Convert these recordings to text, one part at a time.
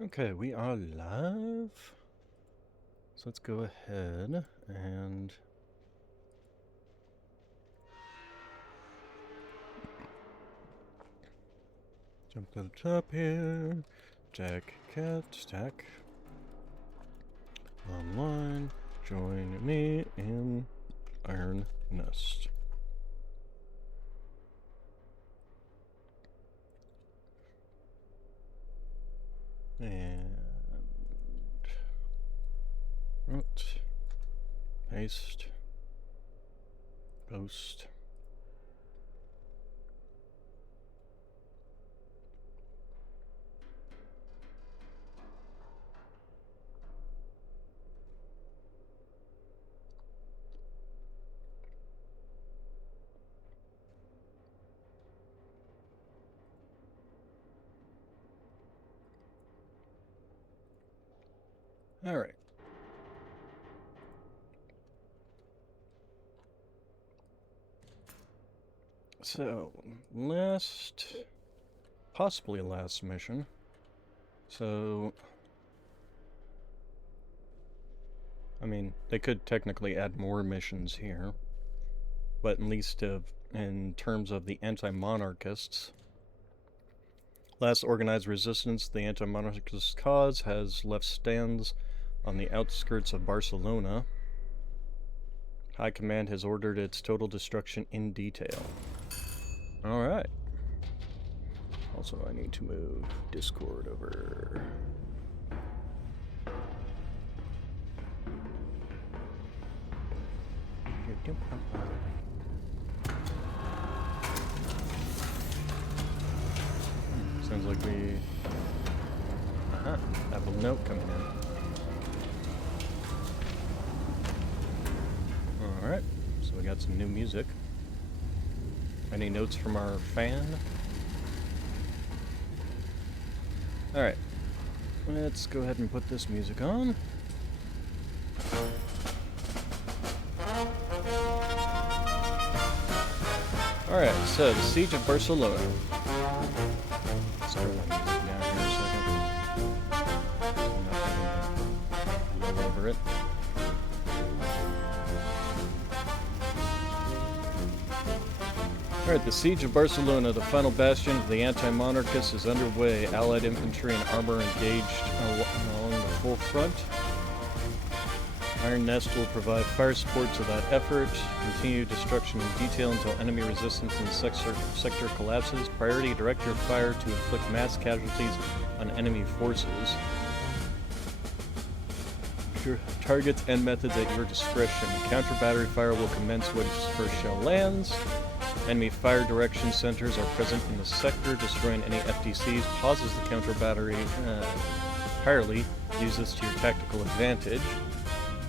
Okay, we are live. So let's go ahead and jump to the top here. Jack, cat, stack. Online. Join me in Iron Nest. And root, paste, post. All right. So, possibly last mission. So, I mean, they could technically add more missions here, but at least in terms of the anti-monarchists, last organized resistance the anti-monarchist cause has left stands on the outskirts of Barcelona. High Command has ordered its total destruction in detail. Alright. Also, I need to move Discord over. Sounds like we have a note coming in. Alright, so we got some new music. Any notes from our fan? Alright, let's go ahead and put this music on. Alright, so the Siege of Barcelona. Start my music down here a second. Low over it. Alright, the Siege of Barcelona, the final bastion of the anti-monarchists, is underway. Allied infantry and armor engaged along the full front. Iron Nest will provide fire support to that effort. Continue destruction in detail until enemy resistance in the sector collapses. Priority: direct your fire to inflict mass casualties on enemy forces. Your targets and methods at your discretion. Counter battery fire will commence when first shell lands. Enemy fire direction centers are present in the sector, destroying any FDCs. Pauses the counter battery entirely. Use this to your tactical advantage.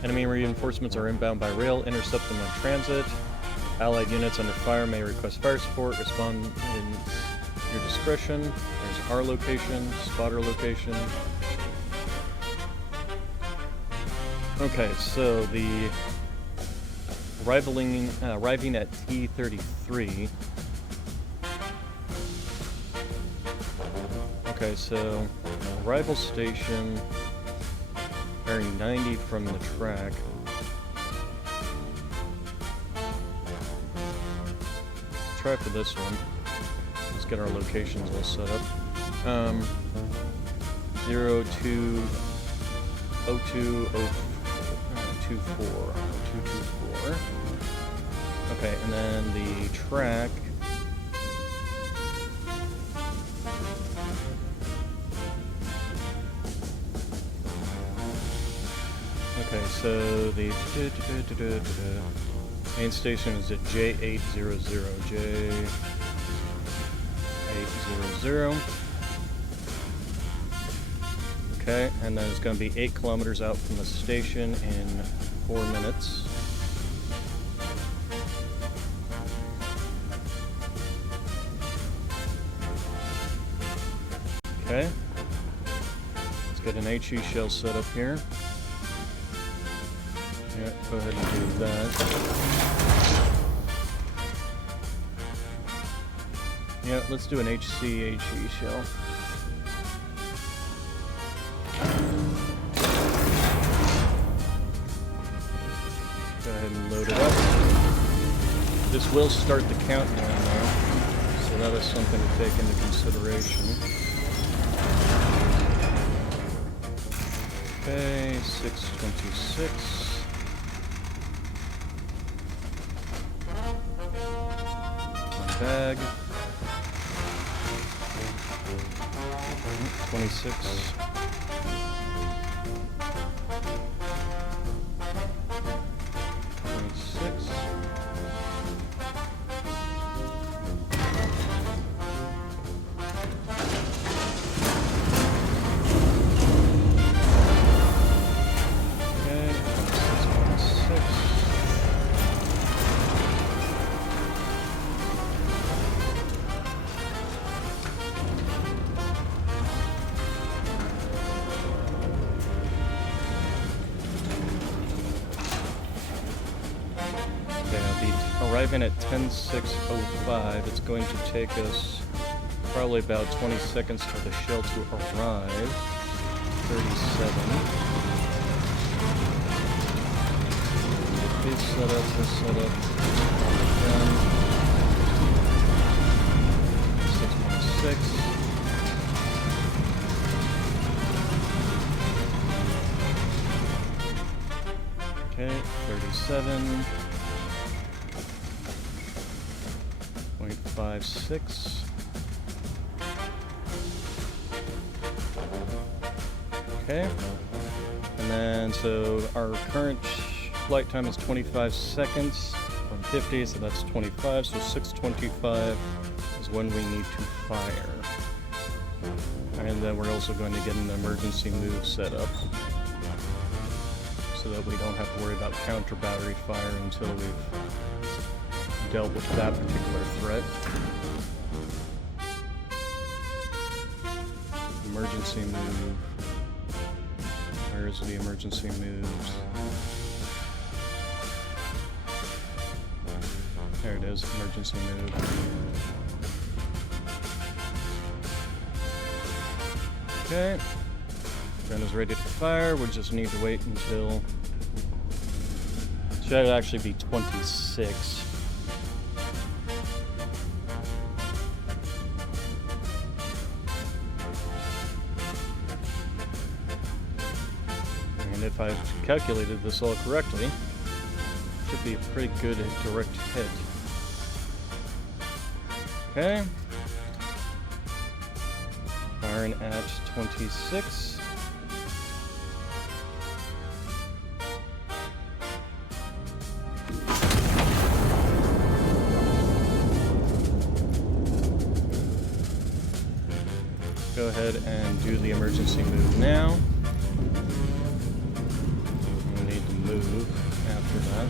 Enemy reinforcements are inbound by rail. Intercept them on transit. Allied units under fire may request fire support. Respond in your discretion. There's our location, spotter location. Okay, so the arriving at T-33. Okay, so arrival station bearing 90 from the track. Try for this one. Let's get our locations all set up. 0224. Okay, and then the track. Okay, so the main station is at J800. J800. Okay, and then it's going to be 8 kilometers out from the station in 4 minutes. Okay, let's get an HE shell set up here. Yeah, go ahead and do that. Yeah, let's do an HE shell. This will start the countdown though, so that is something to take into consideration. Okay, 626. One bag. 26. 26. Arriving at 10:06:05, it's going to take us probably about 20 seconds for the shell to arrive. 37. This setup, this setup. Done. 616. Okay, 37. 0.56. Okay. And then, so our current flight time is 25 seconds from 50, so that's 25. So 6:25 is when we need to fire. And then we're also going to get an emergency move set up so that we don't have to worry about counter battery fire until we've dealt with that particular threat. Emergency move. Where's the emergency moves? There it is, emergency move. Okay. Gun is ready to fire. We just need to wait until... Should actually be 26. And if I've calculated this all correctly, it should be a pretty good direct hit. Okay. Firing at 26. Go ahead and do the emergency move now. We'll need to move after that.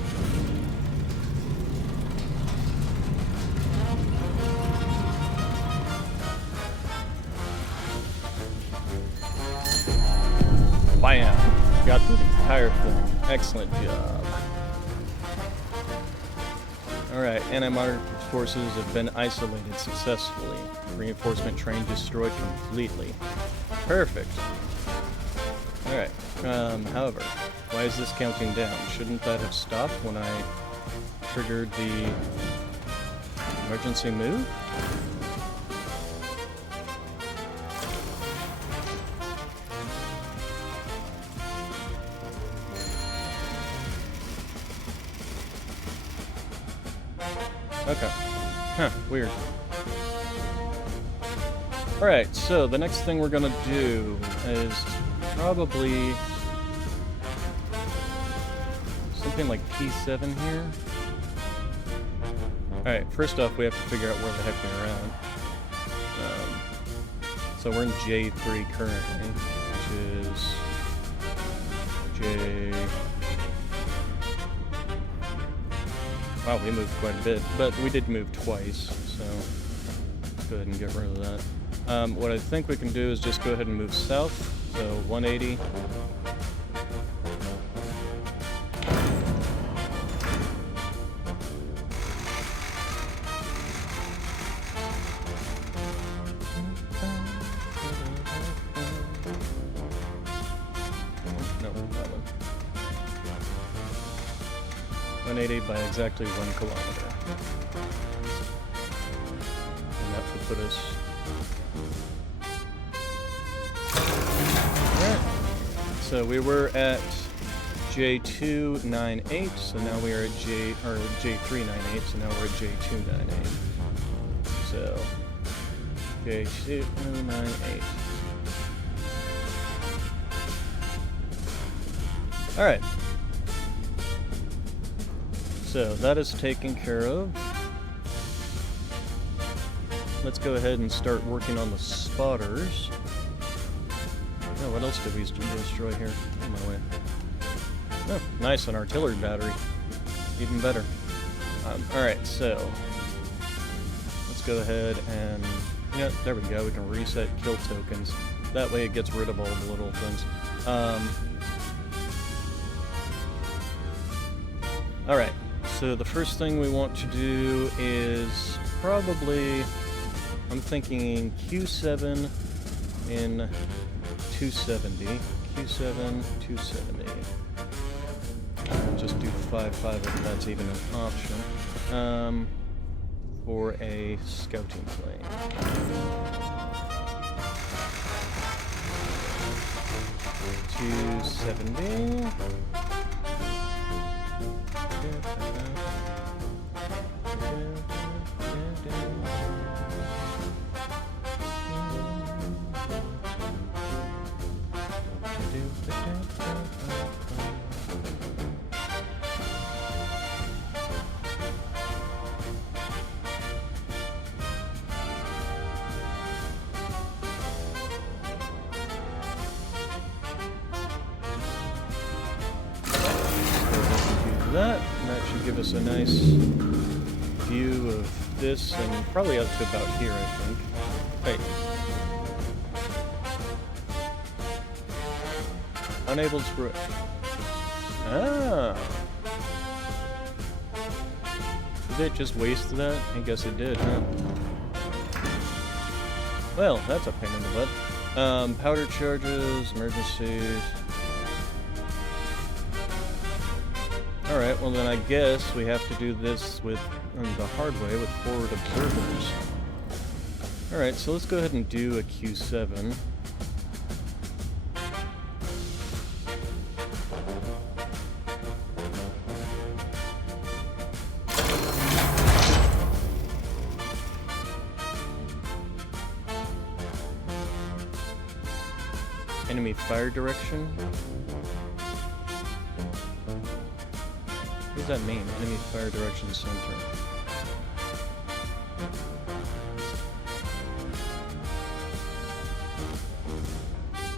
Bam! Got the entire thing. Excellent job. Alright, anti-monitor forces have been isolated successfully. Reinforcement train destroyed completely. Perfect. Alright, however, why is this counting down? Shouldn't that have stopped when I triggered the emergency move? Okay. Huh, weird. Alright, so the next thing we're gonna do is probably something like P7 here. Alright, first off we have to figure out where the heck we're at. So we're in J3 currently, which is J... Wow, we moved quite a bit, but we did move twice, so let's go ahead and get rid of that. What I think we can do is just go ahead and move south, so 180. No, that one. 180 by exactly 1 kilometer. And that would put us... Alright. So we were at J298, so now we are at J398, so now we're at J298. So J298. Alright. So that is taken care of. Let's go ahead and start working on the spotters. Oh, what else did we destroy here? On my way. Oh, nice, an artillery battery. Even better. Alright, so let's go ahead and... Yeah, there we go. We can reset kill tokens. That way it gets rid of all the little things. Alright, so the first thing we want to do is probably... I'm thinking Q7 in 270. Q7, 270. Just do 5-5 if that's even an option. For a scouting plane. 270. That should give us a nice view of this, and probably up to about here, I think. Hey. Unable to... Ah! Did it just waste that? I guess it did, huh? Well, that's a pain in the butt. Powder charges, emergencies... Alright, well then I guess we have to do this with the hard way with forward observers. Alright, so let's go ahead and do a Q7. Enemy fire direction. What does that mean? Enemy fire direction center.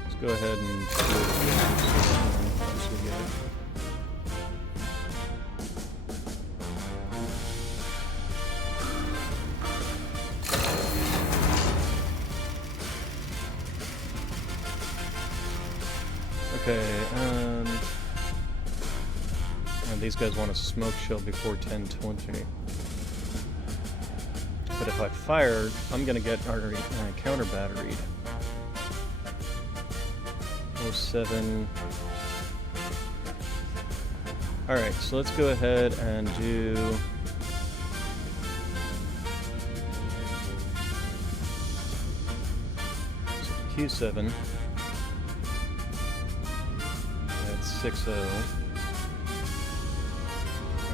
Let's go ahead and do it again once we get it. Okay, these guys want a smoke shell before 10:20. But if I fire, I'm gonna get our counter batteried. 07. Alright, so let's go ahead and do... Q7. That's 60.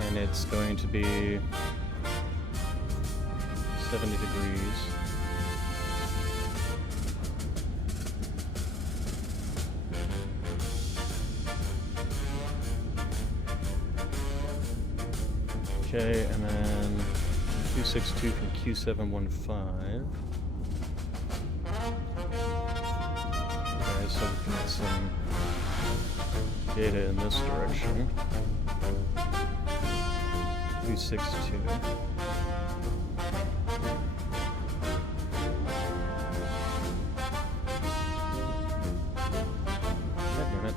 And it's going to be 70 degrees. Okay, and then 262 from Q715. Okay, so we can get some data in this direction. 262. Damn it.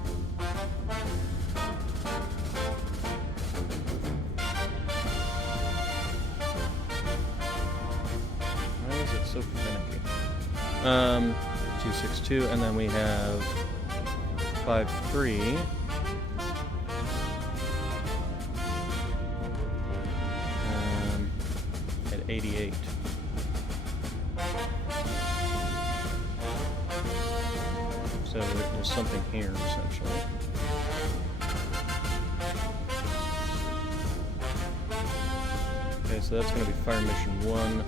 Why is it so finicky? 262, and then we have 53. 88. So there's something here, essentially. Okay, so that's going to be Fire Mission 1.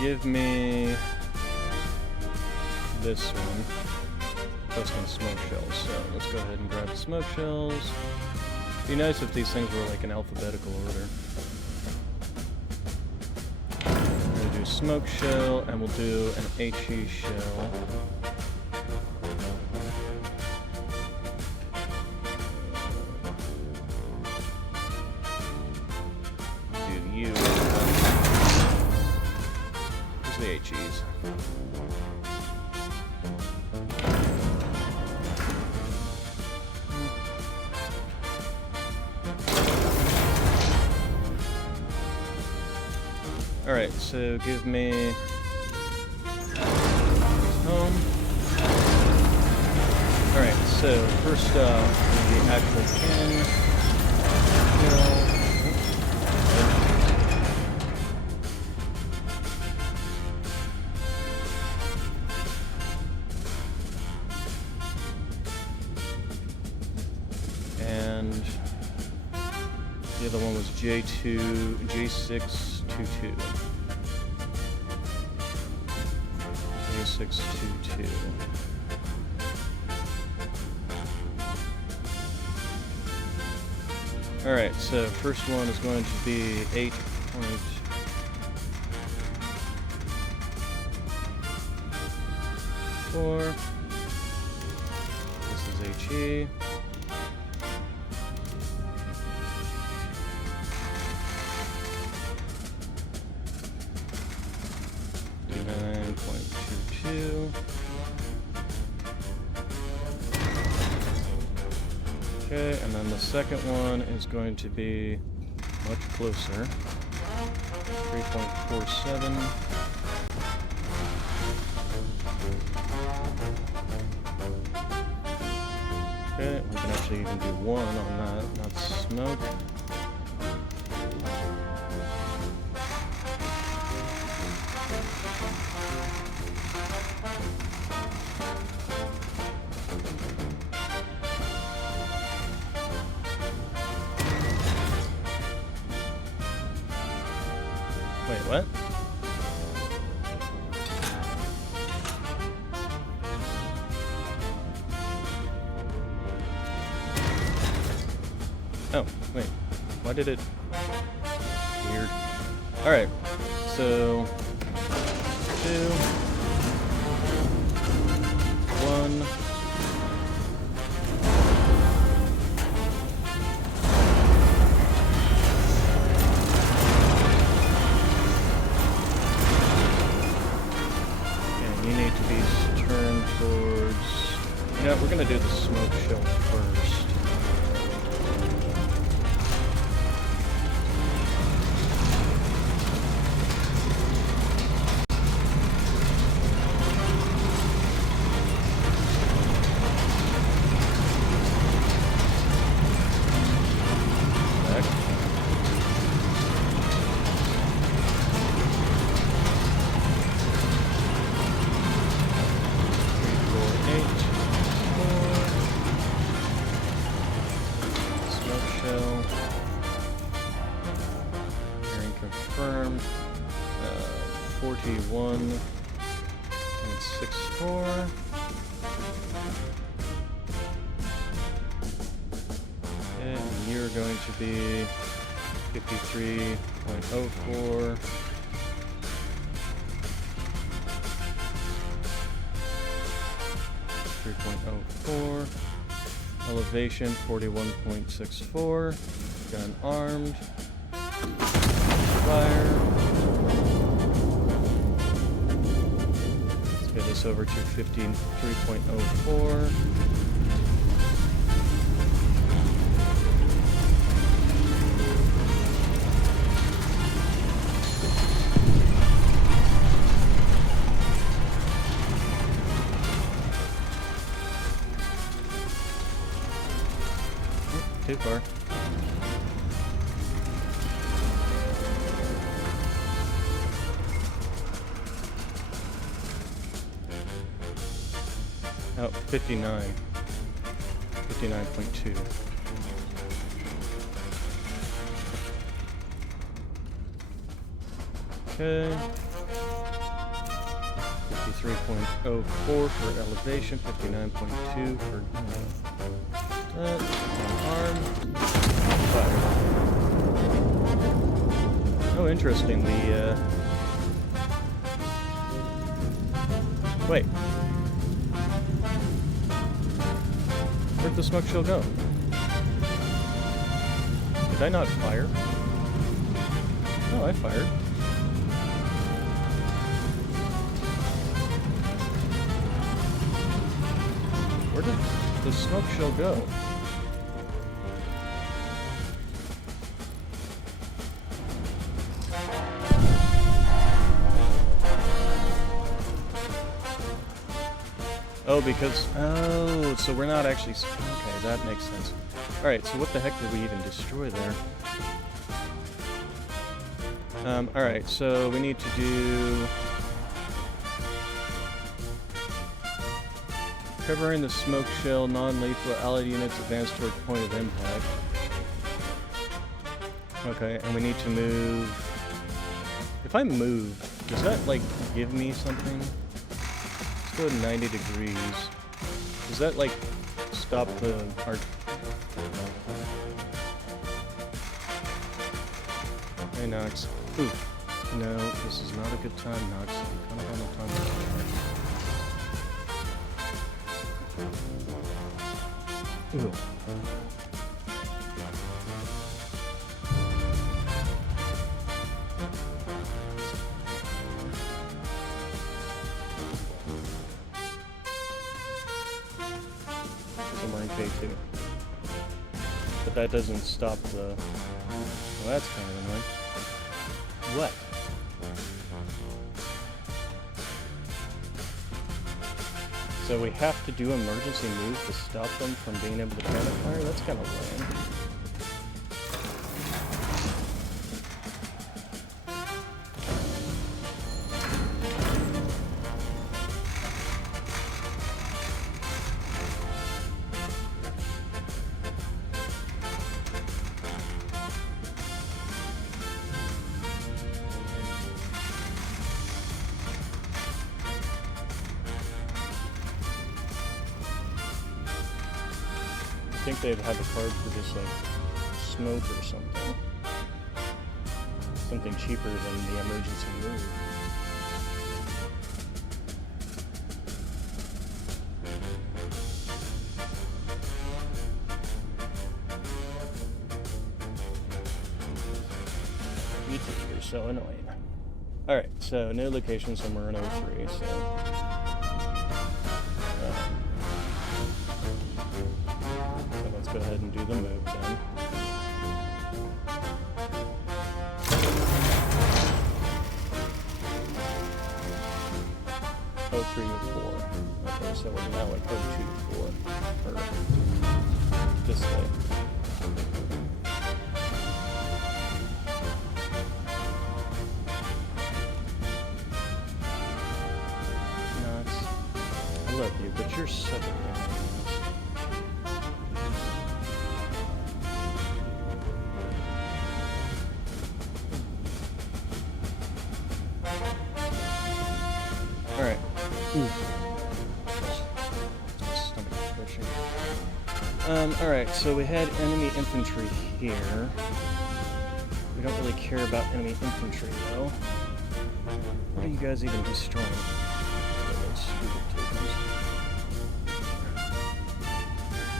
Give me this one. Custom smoke shells. So let's go ahead and grab the smoke shells. It'd be nice if these things were like in alphabetical order. We're going to do smoke shell, and we'll do an HE shell. Do you. Where's the HEs? Alright, so give me home. Alright, so first off, the actual pin. And the other one was J622. J622. Alright, so first one is going to be 8.4. This is HE. Okay, and then the second one is going to be much closer. 3.47. Okay, we can actually even do one on that, not smoke. Wait, what? Oh, wait. Why did it... Weird. Alright. So... 2... 1... Yeah, we're gonna do the smoke shell first. Back. Confirmed. 41.64. And you're going to be 53.04. Elevation 41.64. Gun armed. Fire. Let's get this over to 53.04. far. Oh, 59. 59.2. Okay. 53.04 for elevation, 59.2 for that. Arm. Fire. Oh, interesting. The wait. Where'd the smoke shell go? Did I not fire? Oh, I fired. Where did the smoke shell go? Oh, because... Oh, so we're not actually... Okay, that makes sense. Alright, so what the heck did we even destroy there? Alright, so we need to do... Covering the smoke shell, non-lethal allied units advance toward point of impact. Okay, and we need to move... If I move, does that, like, give me something? Let's go to 90 degrees. Does that, like, stop the... Hey, Nox. Ooh. No, this is not a good time, Nox. I'm kind of on the time. Ooh. K2. But that doesn't stop the... Well, that's kind of annoying. What? So we have to do emergency moves to stop them from being able to panic fire? That's kind of lame. I think they'd have a card for just like smoke or something. Something cheaper than the emergency move. You two, you're so annoying. Alright, so new location somewhere in 03, so... Go ahead and do the move then. Oh, 3 to 4. Okay, so we're now at 02 to 4. Or this way. Nox, I love you, but you're such a man. Alright, so we had enemy infantry here. We don't really care about enemy infantry, though. What are you guys even destroying? Those stupid tokens.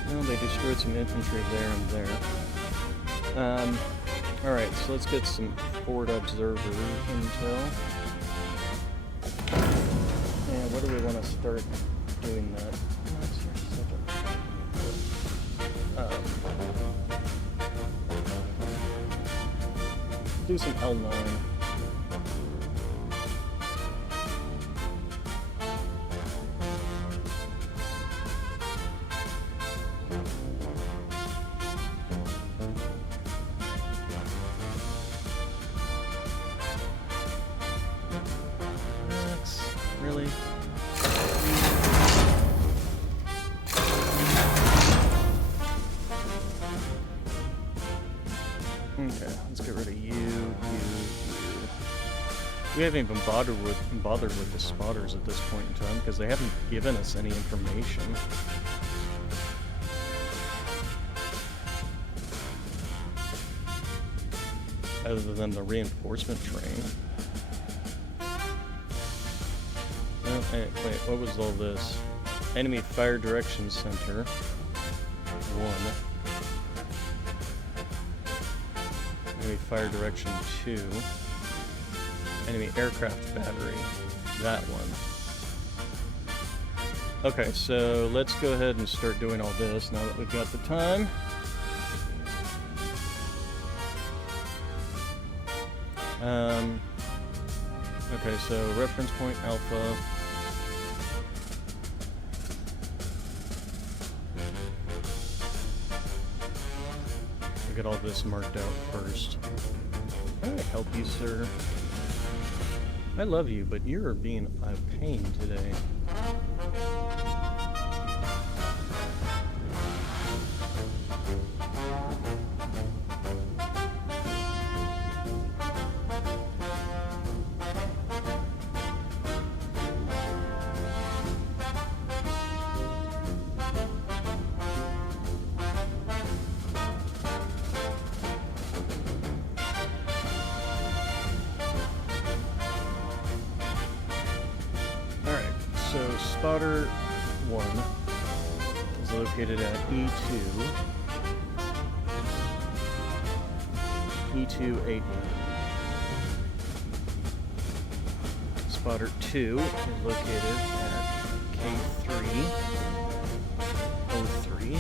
Well, they destroyed some infantry there and there. Alright, so let's get some forward observer intel. And what do we want to start doing that? Do some L9. really? Okay, let's get rid of you. We haven't even bothered with the spotters at this point in time because they haven't given us any information. Other than the reinforcement train. Oh, wait, what was all this? Enemy Fire Direction Center. 1. Enemy Fire Direction 2. Enemy Aircraft Battery. That one. Okay, so let's go ahead and start doing all this now that we've got the time. Okay, so reference point Alpha. We'll get all this marked out first. How do I help you, sir? I love you, but you're being a pain today. So spotter 1 is located at E2. E289. Spotter 2 is located at K303.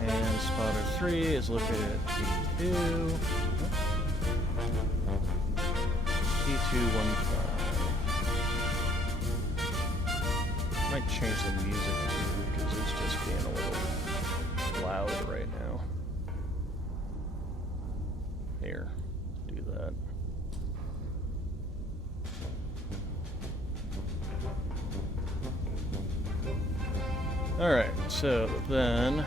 And spotter 3 is located at P2. P215. Might change the music too because it's just being a little loud right now. Here, do that. Alright, so then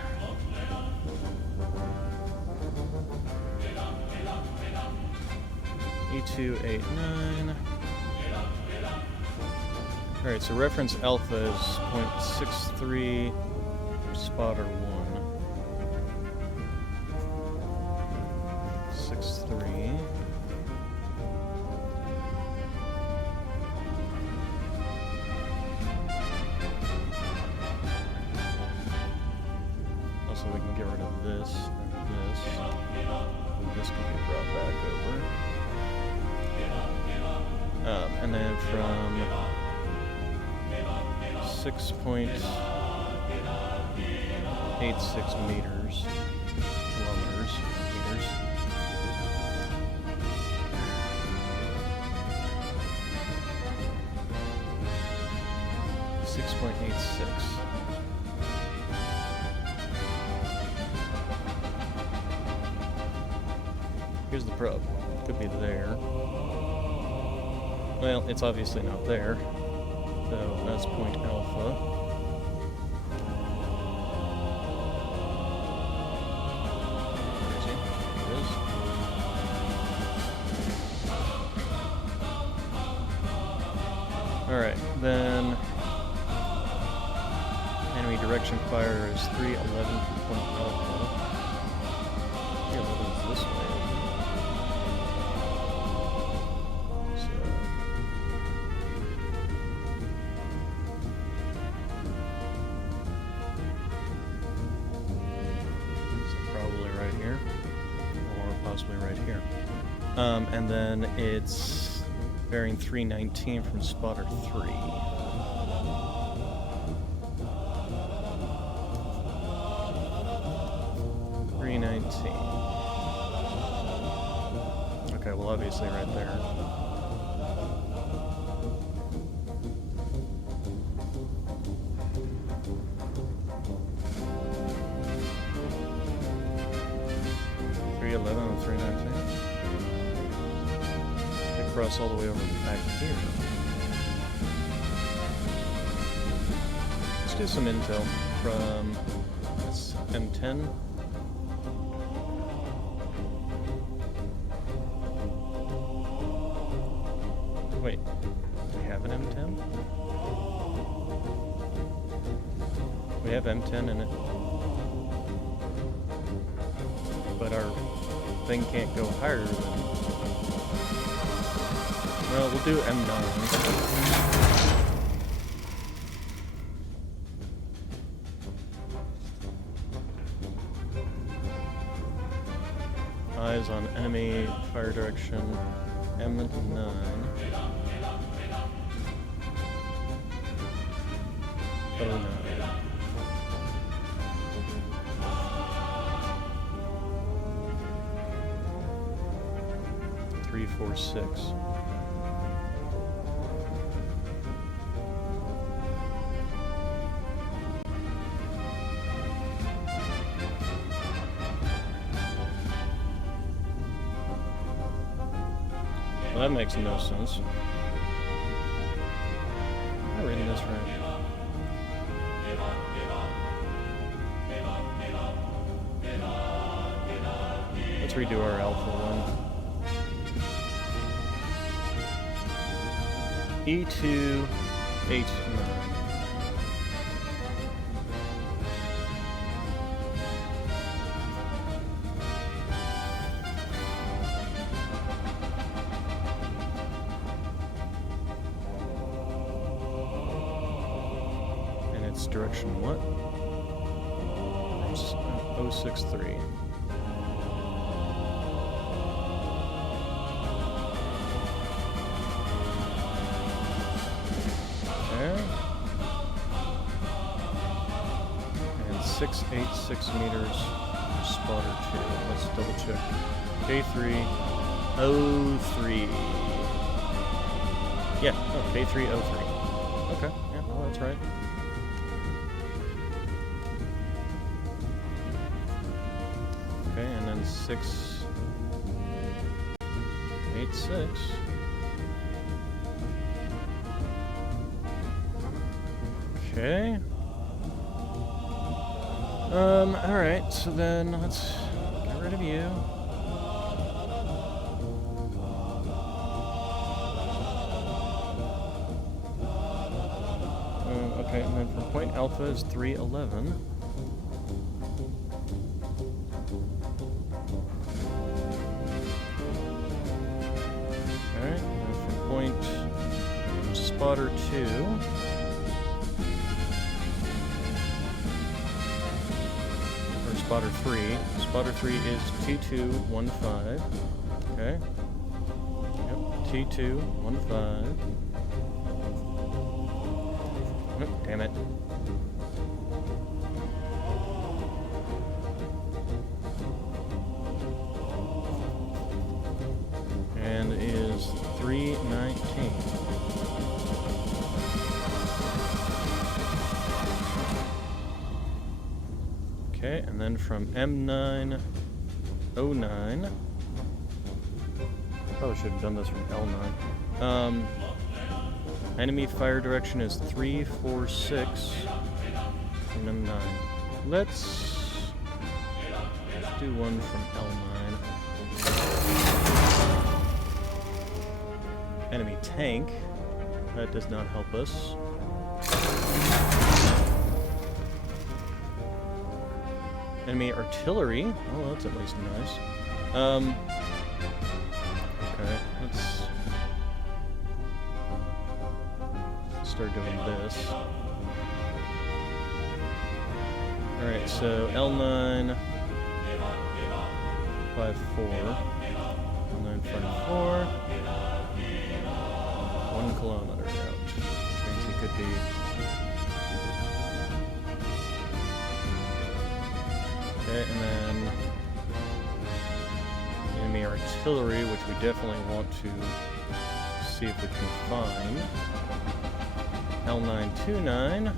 E289. Alright, so reference alpha is 0.63 spotter 1. 63. Also, we can get rid of this and this. And this can be brought back over. And then from 6.86 meters, kilometers, meters. .86. Here's the probe. Could be there. Well, it's obviously not there. So that's point alpha. Where is he? Here it is. Alright, then enemy direction fire is 311 from point alpha. 311 is this way. Possibly right here. And then it's bearing 319 from spotter 3. Okay, well obviously right there. cross all the way over back here. Let's do some intel from this M10. Wait, do we have an M10? We have M10 in it. But our thing can't go higher than... Well, we'll do M9. Eyes on enemy, fire direction, M9. Oh no. 346. Well, that makes no sense. Am I reading this right? Let's redo our alpha one. E2, H9. And its direction what? 063. And 686 meters for spotter 2. Let's double check. K303. Yeah, oh, K303. Okay, yeah, well, that's right. Okay, and then 686. Okay. Alright, so then let's get rid of you. Okay, and then from point alpha is 311. Alright, and from point spotter 2. Spotter 3. Spotter 3 is T215. Okay. Yep, T215. Oh, damn it. And is 319. Okay, and then from M909. Probably should have done this from L9. Enemy fire direction is 346 from M9. Let's do one from L9. Enemy tank. That does not help us. Enemy artillery. Oh, that's at least nice. Okay, let's start doing this. Alright, so L954. L954. 1 kilometer out. Which means he could be... Okay, and then enemy artillery, which we definitely want to see if we can find. L929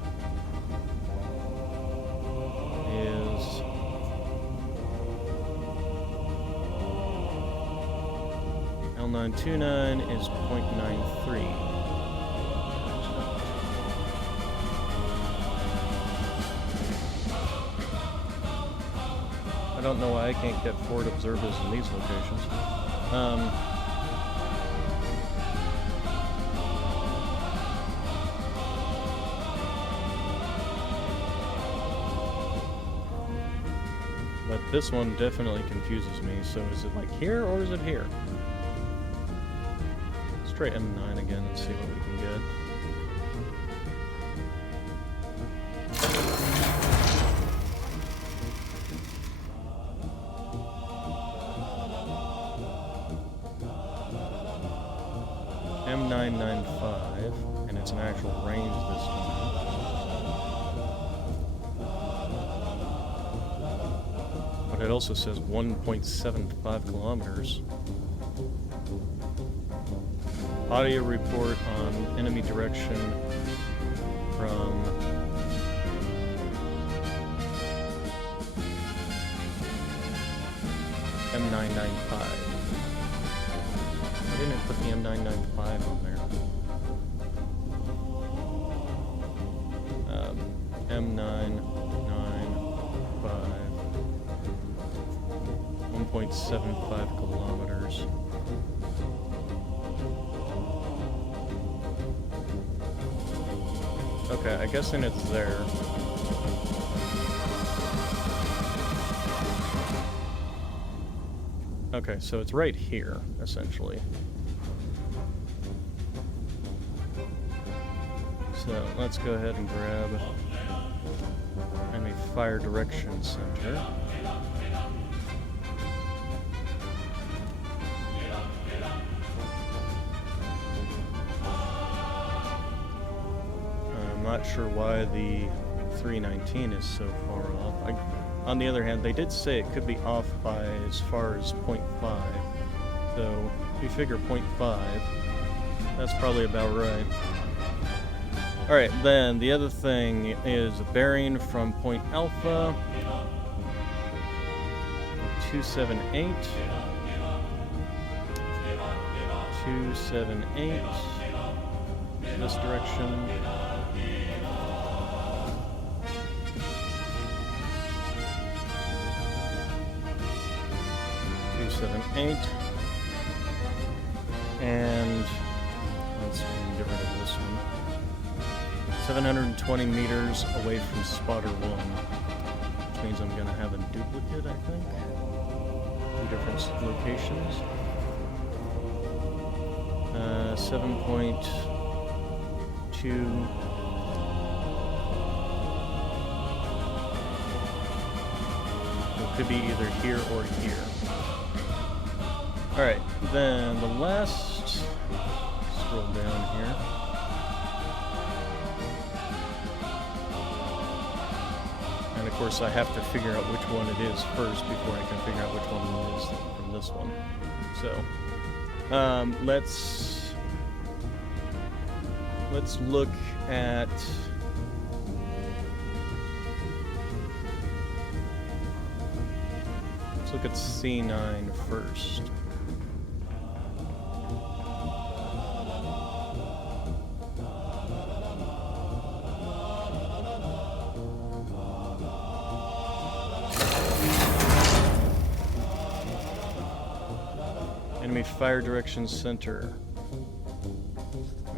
is L929 is 0.93. I don't know why I can't get forward observers in these locations. But this one definitely confuses me, so is it like here or is it here? Let's try M9 again and see what we can get. M995, and it's an actual range this time. But it also says 1.75 kilometers. Audio report on enemy direction from M995. Why didn't it put the M995 on there? M995, 1.75 kilometers. Okay, I guess then it's there. Okay, so it's right here, essentially. So let's go ahead and grab enemy fire direction center. I'm not sure why the 319 is so far off. On the other hand, they did say it could be off by as far as 0.5. So if you figure 0.5, that's probably about right. Alright, then the other thing is a bearing from Point Alpha 278. 278. This direction. And let's get rid of this one. 720 meters away from spotter 1, which means I'm going to have a duplicate, I think. 2 different locations. 7.2. It could be either here or here. Alright, then the last, scroll down here. And of course I have to figure out which one it is first before I can figure out which one it is from this one. So, let's look at C9 first. Enemy fire direction center.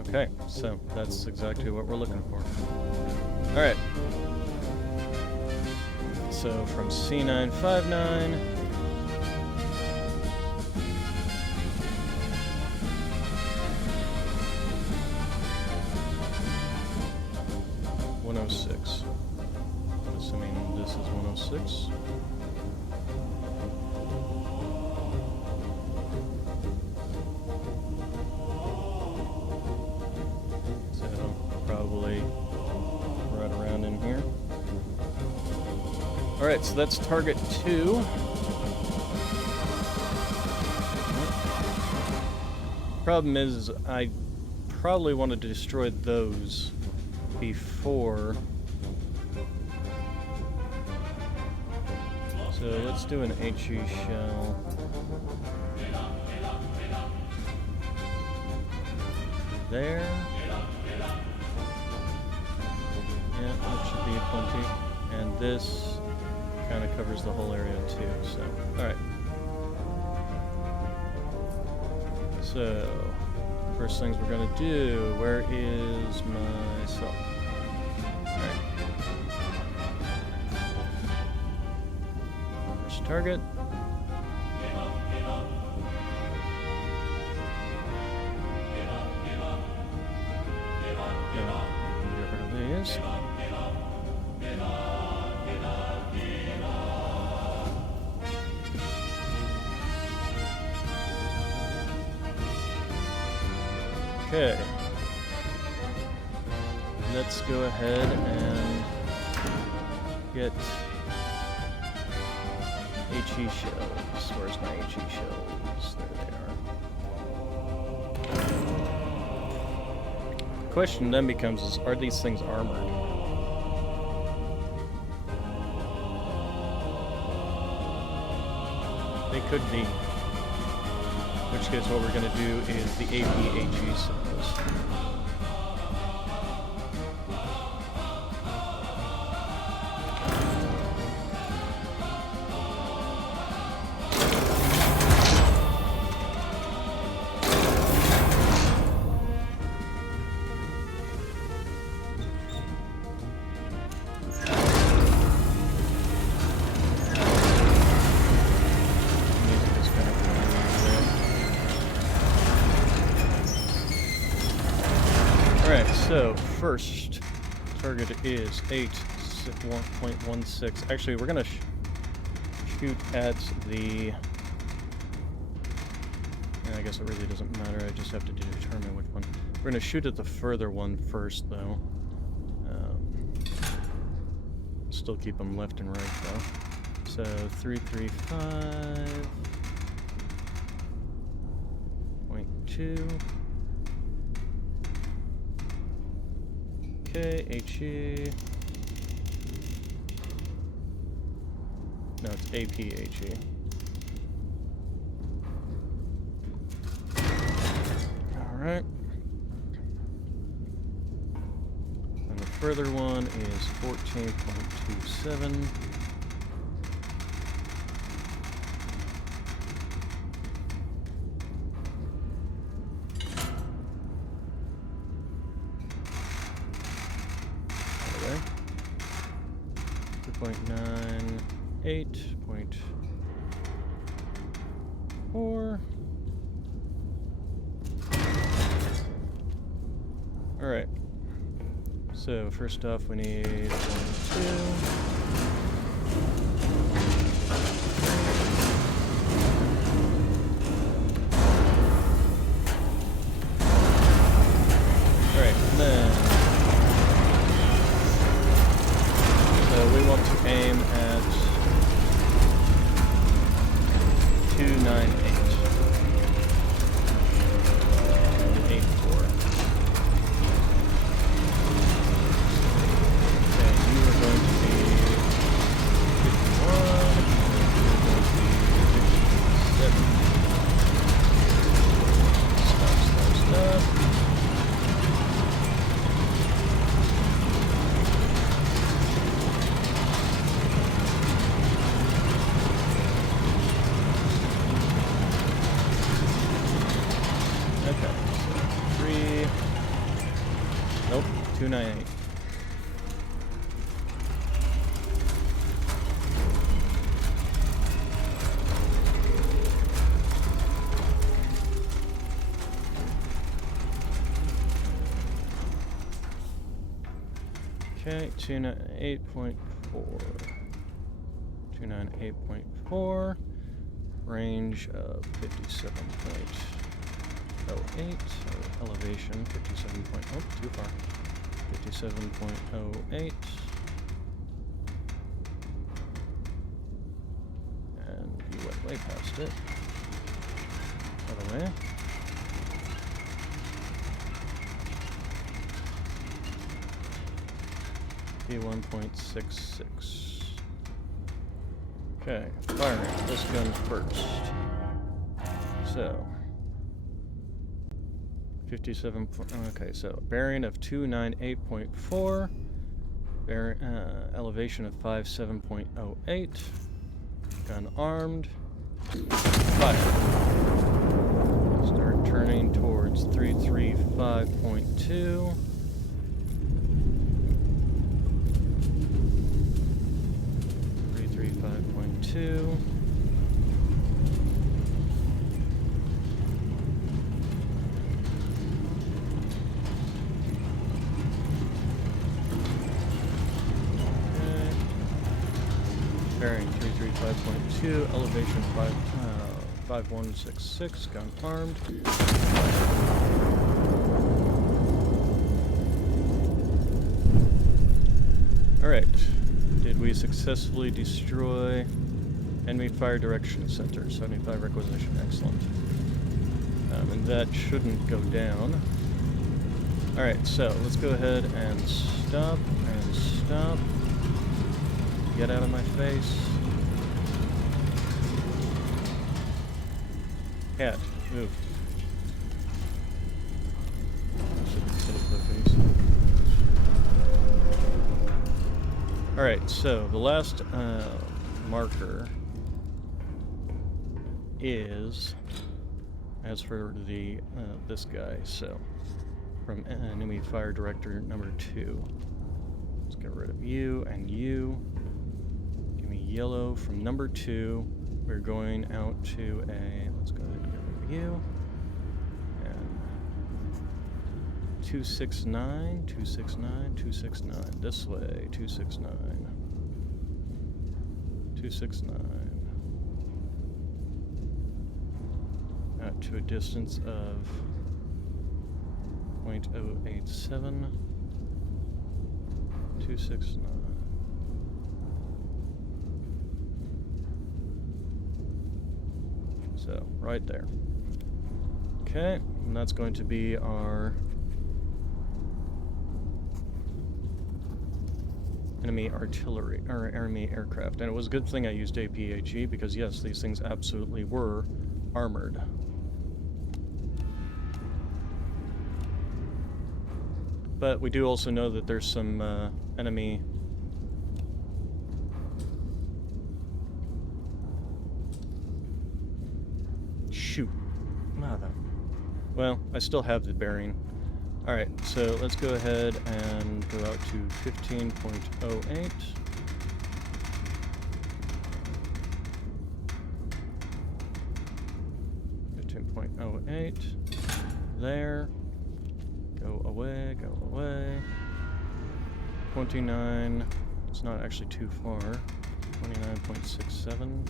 Okay, so that's exactly what we're looking for. Alright. So from C959. Assuming this is 106. So probably right around in here. Alright, so that's target 2. Problem is, I probably want to destroy those before. So let's do an HE shell. there. Yeah, that should be plenty. And this kind of covers the whole area too, so... Alright. So, first things we're gonna do, where is my cell? Alright. First target. Get rid of these. Okay. Let's go ahead and get HE shells. Where's my HE shells? There they are. The question then becomes is, are these things armored? They could be. In which case what we're going to do is the APHE cells. So, first target is 8.16. Actually, we're going to shoot at the... I guess it really doesn't matter, I just have to determine which one. We're going to shoot at the further one first, though. Still keep them left and right, though. So, 335.2. Okay, HE. No, it's APHE. Alright. And the further one is 14.27. Okay. 2.98.4. Alright. So first off we need 1, 2. Alright, and then so we want to aim at 298. And 84. Okay, you are going to be 51. You are going to be 57. Stop. Okay, so 3. Nope, 298. Okay, 298.4. 298.4. Range of 57.08. Elevation 57. Oh, too far. 57.08. And you went way past it. Other way. P1.66. Okay, firing this gun first. So, 57. Okay, so bearing of 298.4. Elevation of 57.08. Gun armed. Fire. Start turning towards 335.2. 335.2. Bearing 335.2, elevation 5166, gun armed. Alright, did we successfully destroy enemy fire direction center? 75 requisition, excellent. And that shouldn't go down. Alright, so let's go ahead and stop and stop. Get out of my face. Cat, move. Alright, so the last marker is, as for the this guy, so from enemy fire director number 2. Let's get rid of you and you. Give me yellow from number 2. We're going out to a, let's go ahead and get rid of you. And 269, 269, 269. This way, 269. 269. Out to a distance of 0.087. 269. So, right there. Okay, and that's going to be our enemy artillery, or enemy aircraft. And it was a good thing I used APHE, because yes, these things absolutely were armored. But we do also know that there's some enemy shoot. Mother. Well, I still have the bearing. Alright, so let's go ahead and go out to 15.08. There. Go away, go away. 29. It's not actually too far. 29.67.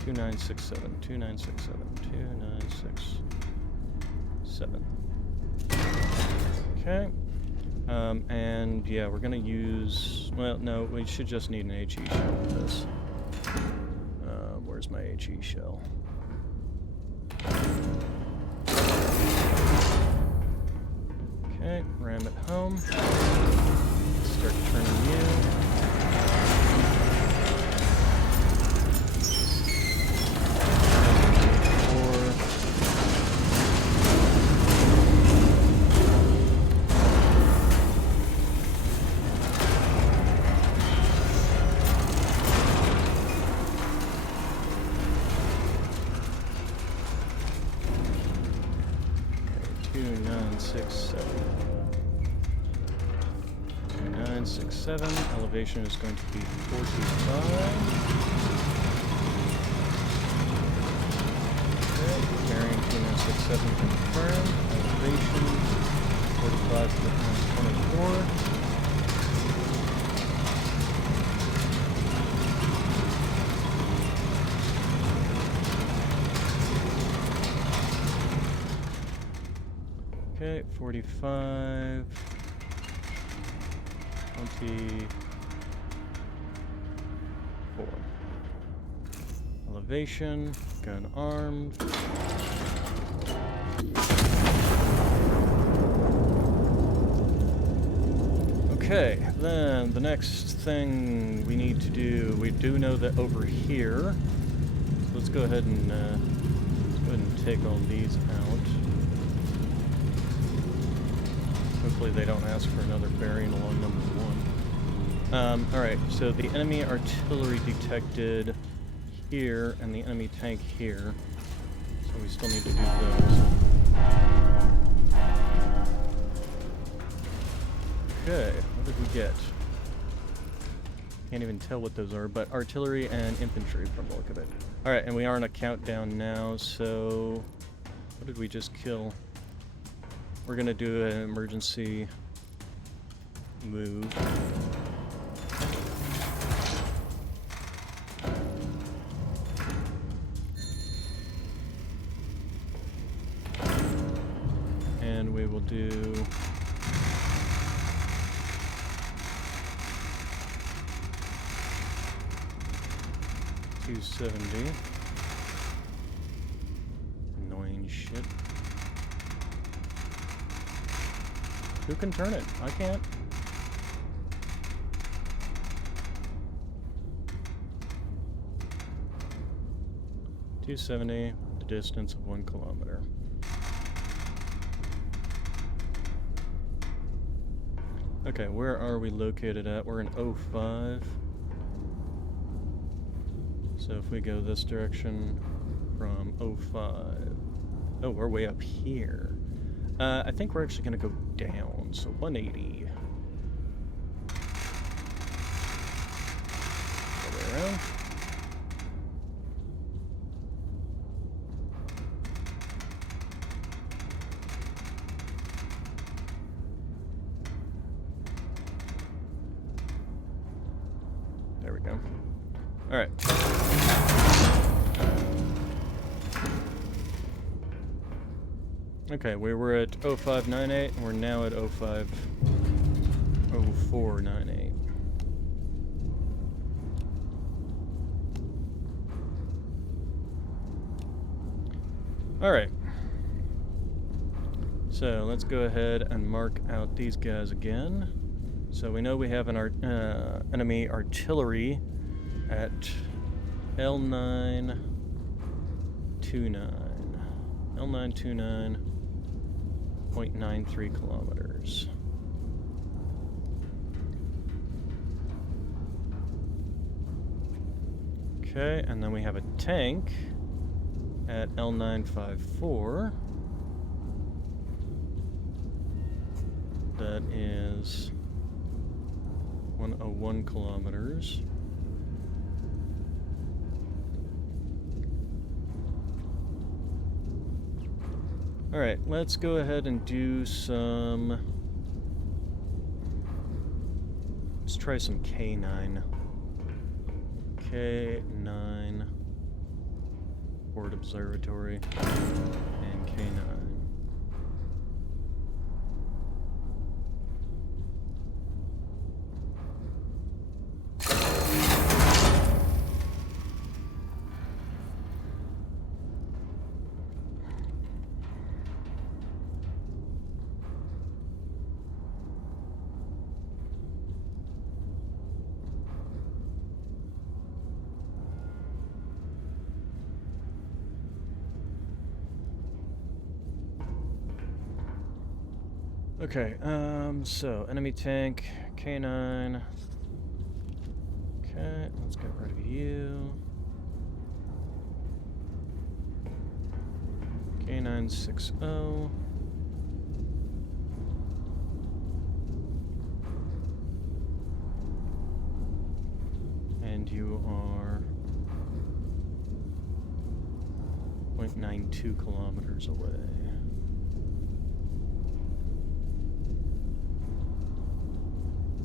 2967. 2967. 2967. Okay. And yeah, we're gonna use. Well, no, we should just need an HE shell for this. Where's my HE shell? Okay, ram it home. Start turning you. Elevation is going to be 45. Okay, bearing 2967 confirmed. Elevation 45.24. Okay, 45. 24. Elevation, gun armed. Okay, then the next thing we need to do, we do know that over here, so let's go ahead and take all these out. Hopefully they don't ask for another bearing along number 1. Alright, so the enemy artillery detected here, and the enemy tank here. So we still need to do those. Okay, what did we get? Can't even tell what those are, but artillery and infantry from the look of it. Alright, and we are on a countdown now, so... What did we just kill? We're gonna do an emergency move. And we will do... 270. Annoying shit. Who can turn it? I can't. .270, the distance of 1 kilometer. Okay, where are we located at? We're in 05. So if we go this direction from 05... Oh, we're way up here. I think we're actually going to go down, so 180. All the way around. There we go. All right. Okay, we were at 0598, and we're now at 0498. Alright. So, let's go ahead and mark out these guys again. So we know we have an enemy artillery at L929. L929. 0.93 kilometers. Okay, and then we have a tank at L954. That is 101 kilometers. Alright, let's go ahead and do some... Let's try some K9. K9. Port Observatory. And K9. Okay, so enemy tank, K9. Okay, let's get rid of you. K960. And you are 0.92 kilometers away.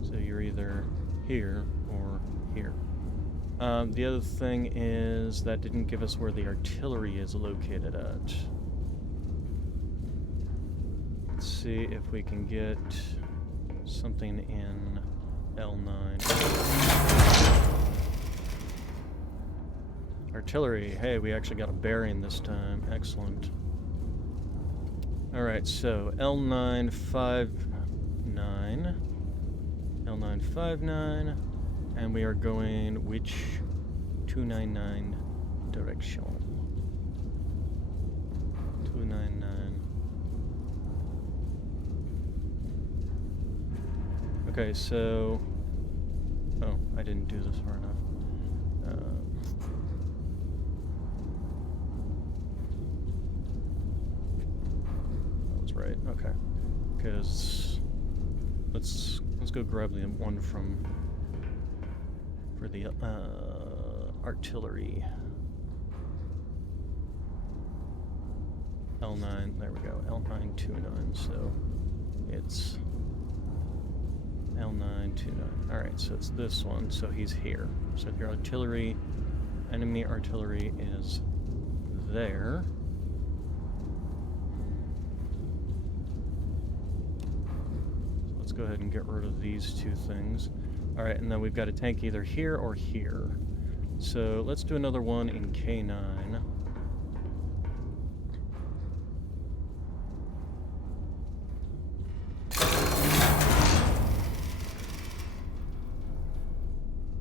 So you're either here or here. The other thing is that didn't give us where the artillery is located at. Let's see if we can get something in L9. Artillery. Hey, we actually got a bearing this time. Excellent. Alright, so L959. L959, and we are going which 299 direction? 299. Okay, so... Oh, I didn't do this far enough. That was right, okay. Because... Let's go grab the one for the artillery. L9, there we go, L929, so it's L929. Alright, so it's this one, so he's here. So your artillery, enemy artillery is there. So let's go ahead and get rid of these two things. Alright, and then we've got a tank either here or here. So let's do another one in K9.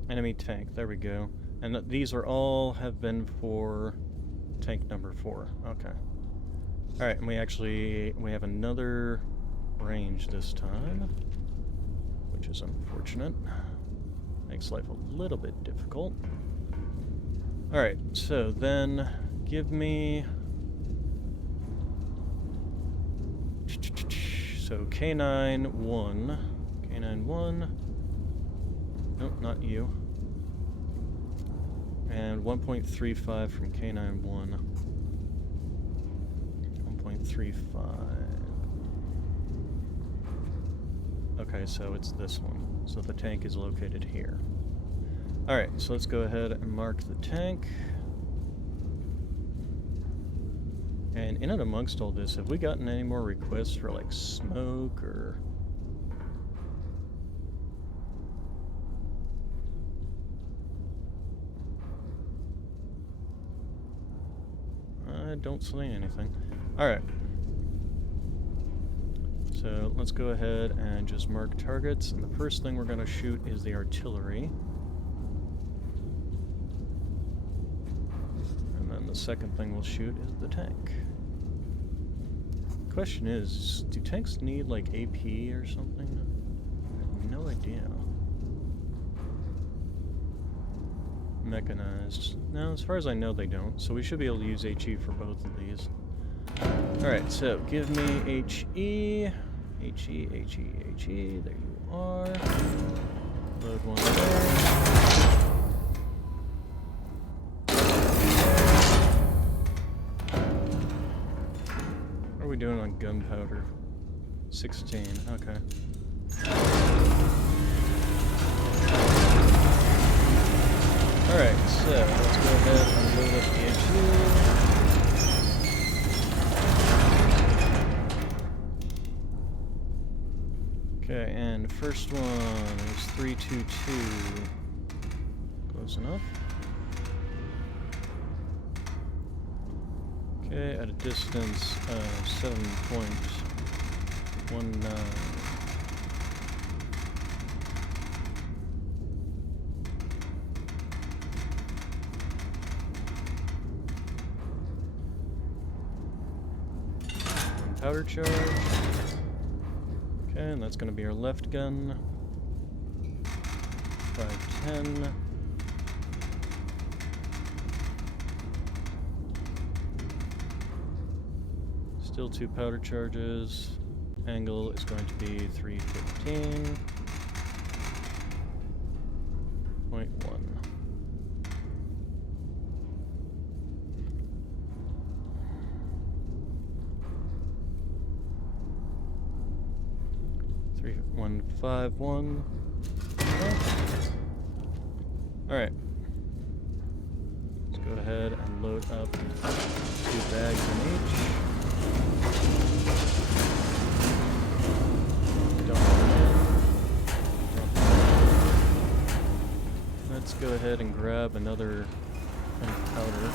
Enemy tank, there we go. And these are all have been for tank number 4. Okay. Alright, and we have another range this time, which is unfortunate. Makes life a little bit difficult. Alright, so then give me... So K9-1. K9-1. Nope, not you. And 1.35 from K9-1. 1.35. Okay, so it's this one. So the tank is located here. Alright, so let's go ahead and mark the tank. And in and amongst all this, have we gotten any more requests for, like, smoke or... I don't see anything. Alright. So let's go ahead and just mark targets. And the first thing we're going to shoot is the artillery. And then the second thing we'll shoot is the tank. Question is, do tanks need like AP or something? I have no idea. Mechanized. No, as far as I know they don't, so we should be able to use HE for both of these. Alright, so give me HE. HE, HE, HE, there you are. Load one there. What are we doing on gunpowder? 16, okay. Alright, so let's go ahead and load up the HE. Okay, and first one is 322. Close enough. Okay, at a distance of 7.19. Powder charge. Okay, and that's going to be our left gun. 510. Still 2 powder charges. Angle is going to be 315.1. 3151. Alright. Let's go ahead and load up 2 bags in each. Let's go ahead and grab another powder.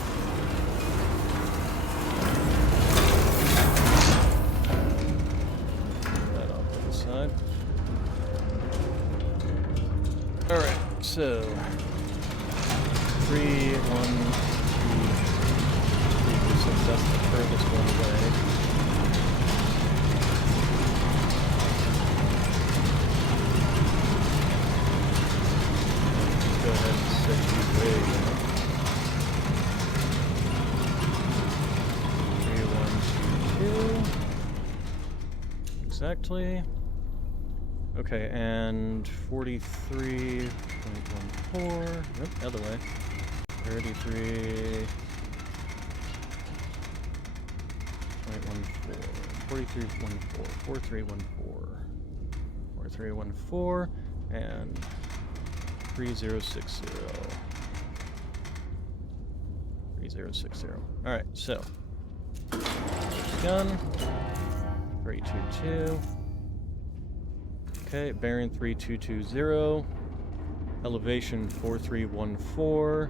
Alright, so 3, 1, 2, 3, since that's the furthest one away. exactly. Okay, and 43.14. Nope, other way. 33.14. 43.14. 4314. And 3060. 3060. Alright, so. Gun. 322. Okay, bearing 3220. Elevation 4314.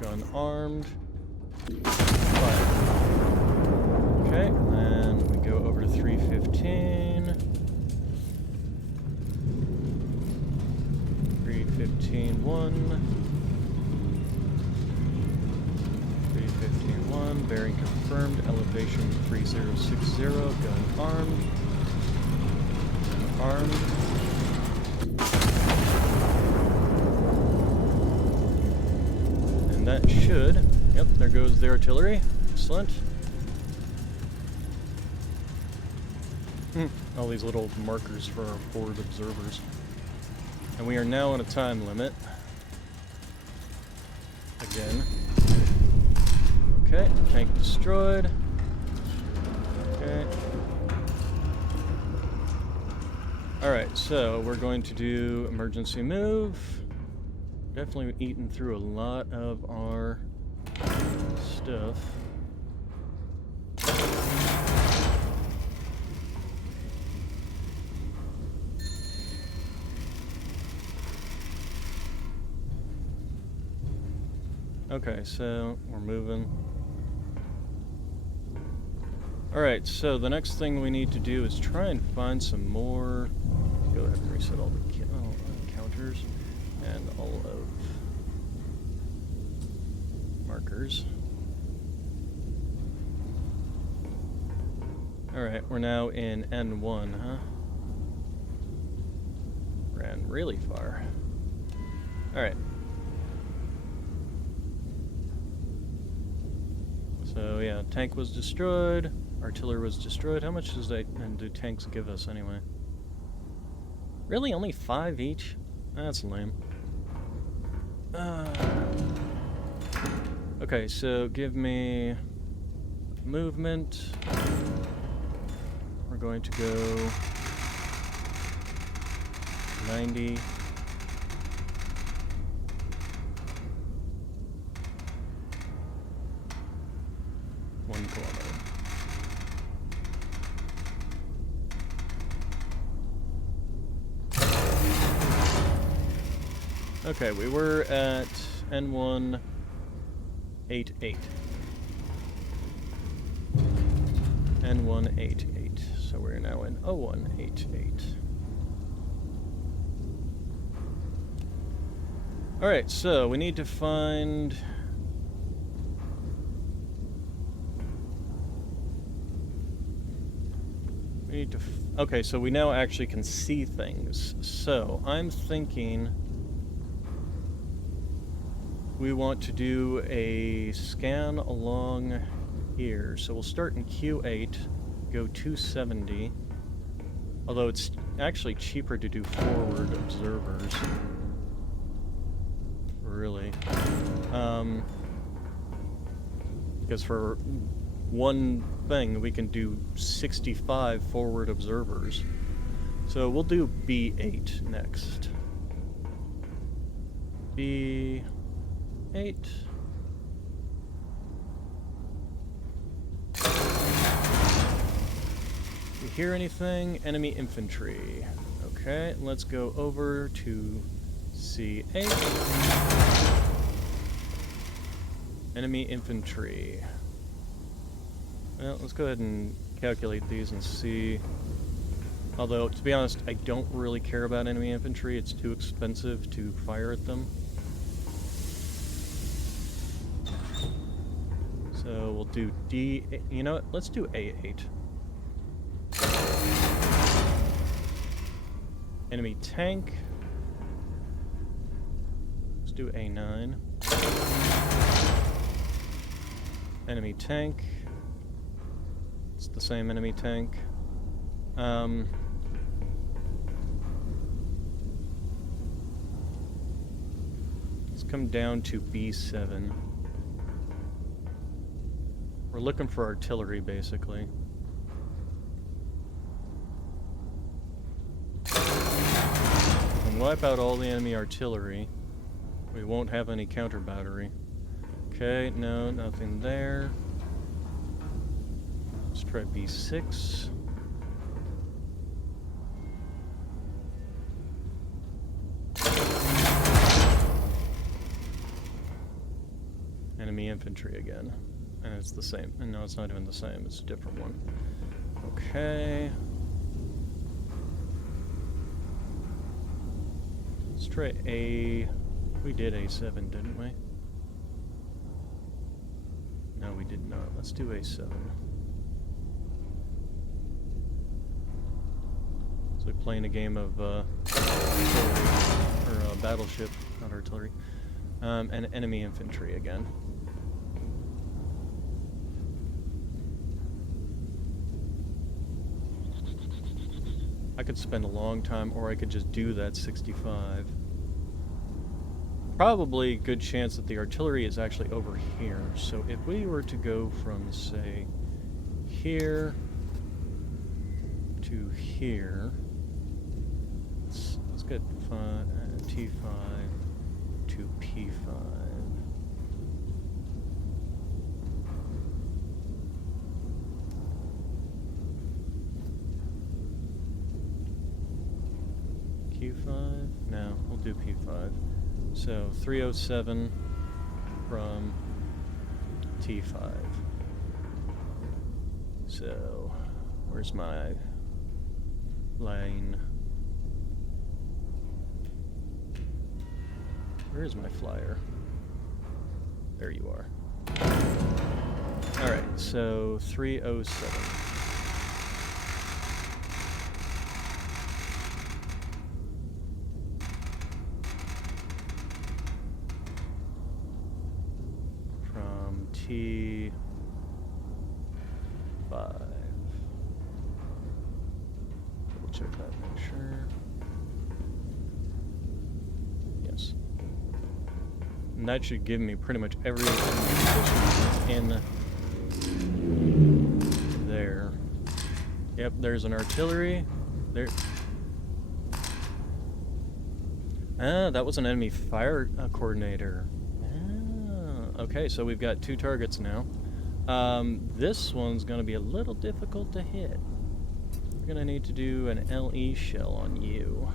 Gun armed. Fire. Okay, then we go over to 315. 315-1. 315-1. Bearing confirmed. Elevation 3060. Gun armed. Armed. And that should... Yep, there goes the artillery. Excellent. All these little markers for our forward observers. And we are now on a time limit. Again. Okay, tank destroyed. Okay. Alright, so we're going to do emergency move. Definitely eaten through a lot of our stuff. Okay, so we're moving. Alright, so the next thing we need to do is try and find some more... Go ahead and reset all the counters and all of markers. Alright, we're now in N1, huh? Ran really far. Alright. So yeah, tank was destroyed, artillery was destroyed. How much does that and do tanks give us anyway? Really, only 5 each? That's lame. Okay, so give me movement. We're going to go 90. Okay, we were at N188. N188. So we're now in 0188. Alright, so we need to find... We need to... Okay, so we now actually can see things. So, I'm thinking... We want to do a scan along here. So we'll start in Q8, go 270. Although it's actually cheaper to do forward observers. Really. Because for one thing, we can do 65 forward observers. So we'll do B8 next. B8. You hear anything? Enemy infantry. Okay, let's go over to C8. Enemy infantry. Well, let's go ahead and calculate these and see. Although, to be honest, I don't really care about enemy infantry. It's too expensive to fire at them. So we'll do D... You know what? Let's do A8. Enemy tank. Let's do A9. Enemy tank. It's the same enemy tank. Let's come down to B7. We're looking for artillery, basically. And wipe out all the enemy artillery. We won't have any counter battery. Okay, no, nothing there. Let's try B6. Enemy infantry again. And it's the same. And no, it's not even the same. It's a different one. Okay. Let's try A. We did A7, didn't we? No, we did not. Let's do A7. It's like playing a game of artillery, or battleship, not artillery. And enemy infantry again. I could spend a long time, or I could just do that 65. Probably a good chance that the artillery is actually over here. So if we were to go from, say, here to here, let's get T5 to P5. Q5? No, we'll do P5. So 307 from T5. So where's my line? Where is my flyer? There you are. Alright, so 307. T5. Double check that, make sure. Yes. And that should give me pretty much every position in there. Yep, there's an artillery. There. Ah, that was an enemy fire coordinator. Okay, so we've got 2 targets now. This one's going to be a little difficult to hit. We're going to need to do an LE shell on you.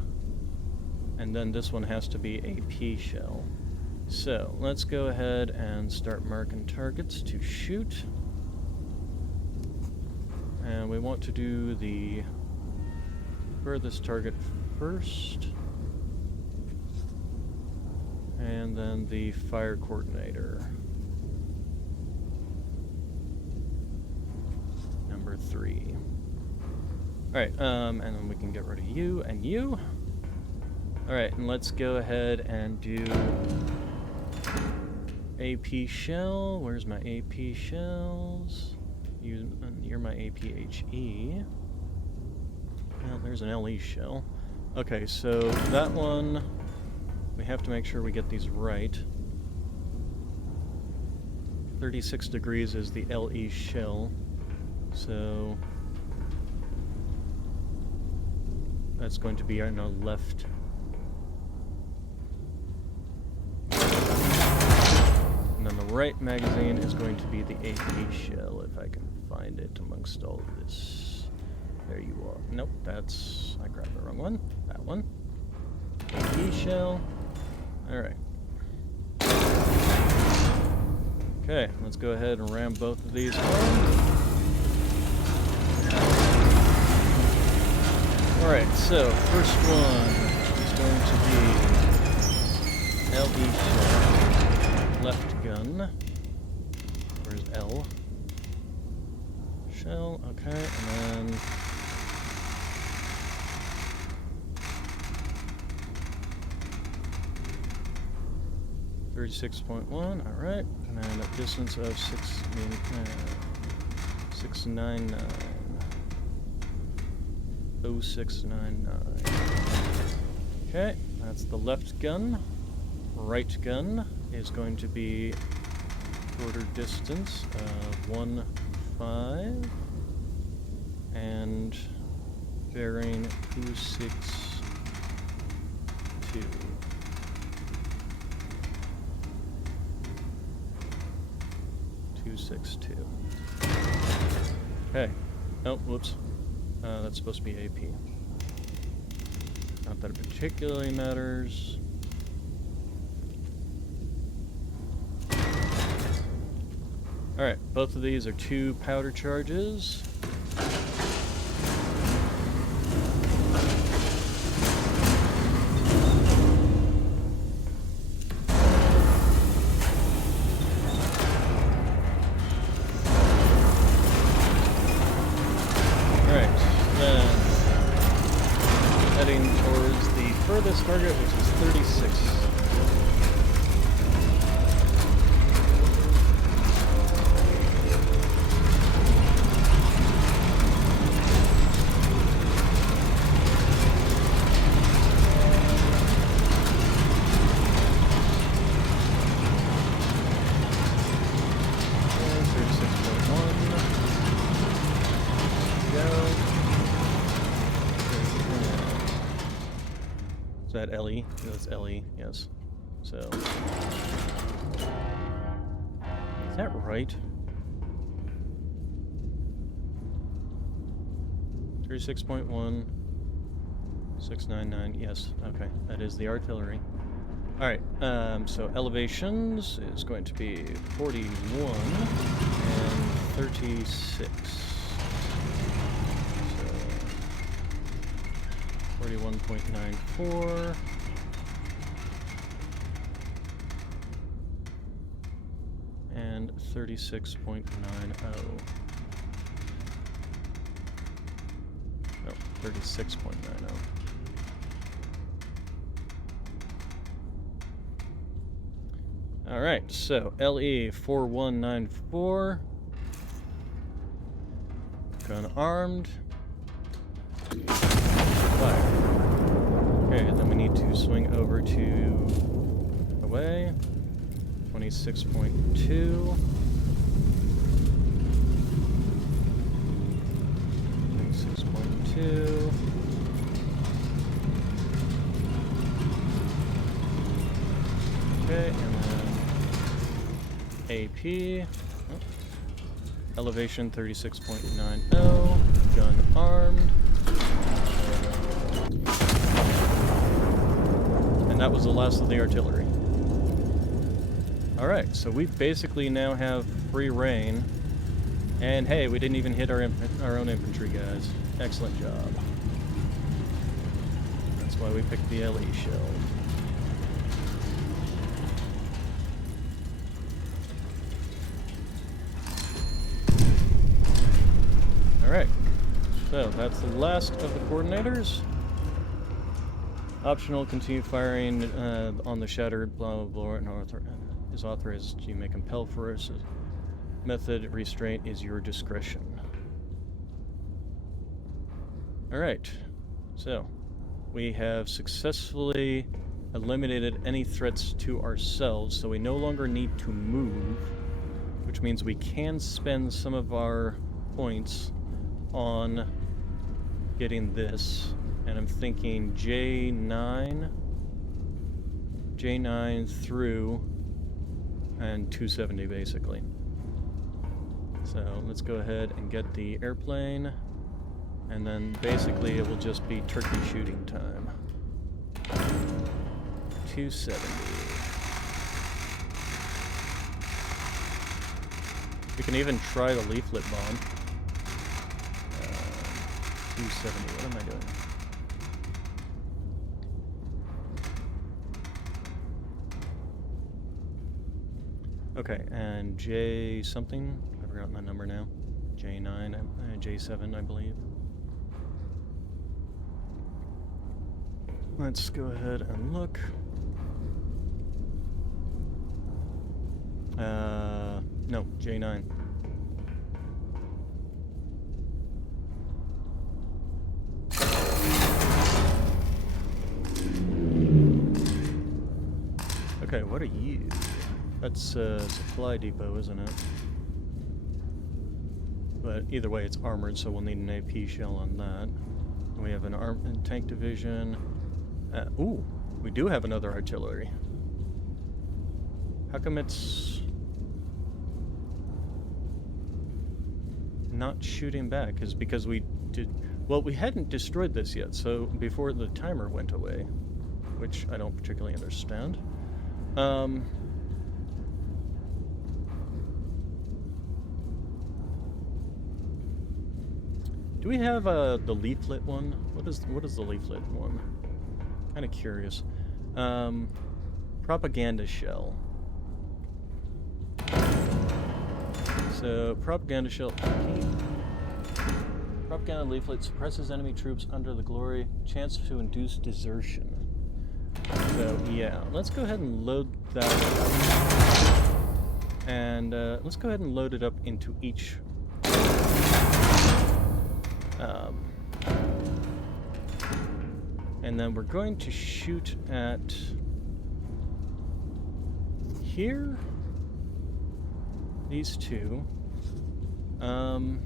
And then this one has to be a P shell. So, let's go ahead and start marking targets to shoot. And we want to do the furthest target first. And then the fire coordinator. Number 3. Alright, and then we can get rid of you and you. Alright, and let's go ahead and do AP shell. Where's my AP shells? You're my APHE. Well, there's an LE shell. Okay, so that one... we have to make sure we get these right. 36 degrees is the LE shell. So that's going to be on the left. And then the right magazine is going to be the AP shell, if I can find it amongst all of this. There you are. Nope, that's... I grabbed the wrong one. That one. AP shell. Alright. Okay, let's go ahead and ram both of these home. Alright, so first one is going to be LE shell. Left gun. Where's L? Shell, okay, and then... 36.1, alright, and then a distance of 699. 0699. Okay, that's the left gun. Right gun is going to be shorter distance of 15 and bearing 262. 262. Okay. Oh, whoops. That's supposed to be AP. Not that it particularly matters. Alright, both of these are 2 powder charges. Target, which is 36. Is that LE? That's LE, yes. So. Is that right? 36.1. 699, yes. Okay, that is the artillery. Alright, so elevations is going to be 41 and 36. 41.94. And 36.90. No, 36.90. Alright, so LE 4194. Gun armed. Fire. Okay, then we need to swing over to away. 26.2. 26.2. Okay, and then AP. Oh. Elevation 36.90. Gun armed. And that was the last of the artillery. Alright, so we basically now have free reign. And hey, we didn't even hit our own infantry, guys. Excellent job. That's why we picked the LE shell. Alright, so that's the last of the coordinators. Optional, continue firing on the shattered blah blah blah is authorized. You may compel force. Method restraint is your discretion. Alright, so we have successfully eliminated any threats to ourselves, so we no longer need to move, which means we can spend some of our points on getting this. And I'm thinking J9 through and 270 basically. So let's go ahead and get the airplane, and then basically it will just be turkey shooting time. 270. We can even try the leaflet bomb. 270, what am I doing? Okay, and J something, I've forgotten that number now. J9, J7, I believe. Let's go ahead and look. No, J9. what are you? That's supply depot, isn't it? But either way, it's armored, so we'll need an AP shell on that. And we have an tank division. Ooh, we do have another artillery. How come it's not shooting back? Is because we did... Well, we hadn't destroyed this yet, so before the timer went away, which I don't particularly understand. Do we have the leaflet one? What is the leaflet one? Kind of curious. Propaganda shell. So propaganda shell. Propaganda leaflet suppresses enemy troops under the glory. Chance to induce desertion. So yeah, let's go ahead and load that up. And let's go ahead and load it up into each. And then we're going to shoot at here. These two. And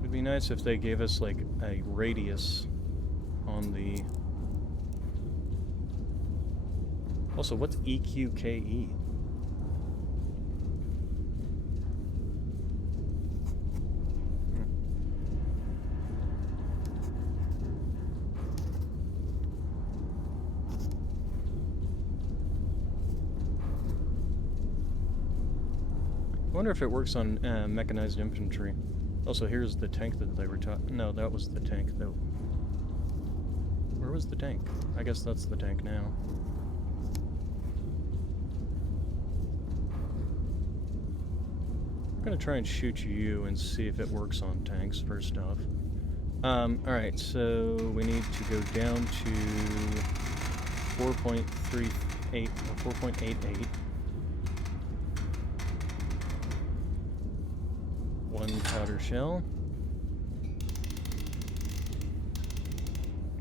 it'd be nice if they gave us like a radius on the... Also, what's EQKE? I wonder if it works on mechanized infantry. Also, here's the tank that they were talking... No, that was the tank, though. Where was the tank? I guess that's the tank now. I'm gonna try and shoot you and see if it works on tanks, first off. Alright, so we need to go down to 4.38 or 4.88. One powder shell.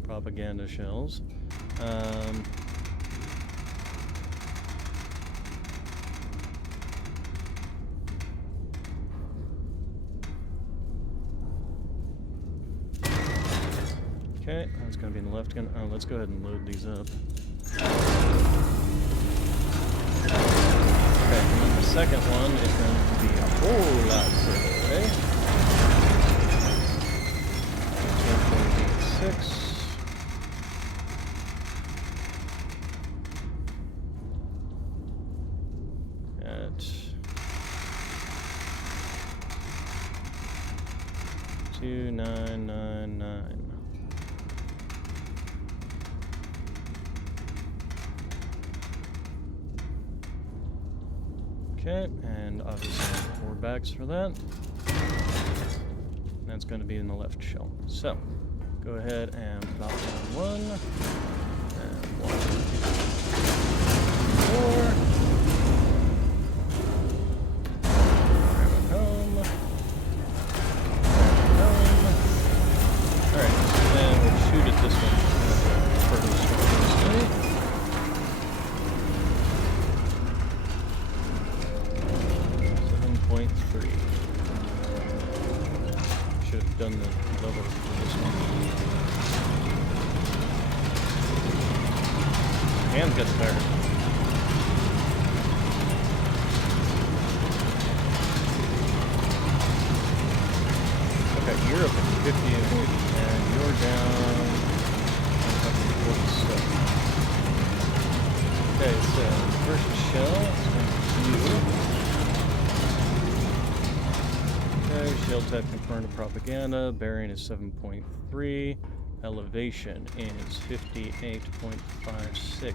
Propaganda shells. Okay, that's going to be in the left gun. Oh, let's go ahead and load these up. Okay, and then the second one is going to be a whole lot further away. 1.86. At 2999. Okay, and obviously 4 bags for that. That's going to be in the left shell. So, go ahead and drop down 1, and 1, 2, 4. Ram it home. Alright, and we'll shoot at this one. Further strong this way. 7.3. Should have done the level for this one. Hands got tired. Okay, you're up at 50 and you're down up to 47. Okay, so first shell is going to you. Okay, shell type confirmed to propaganda. Bearing is 7.3. Elevation is 58.56.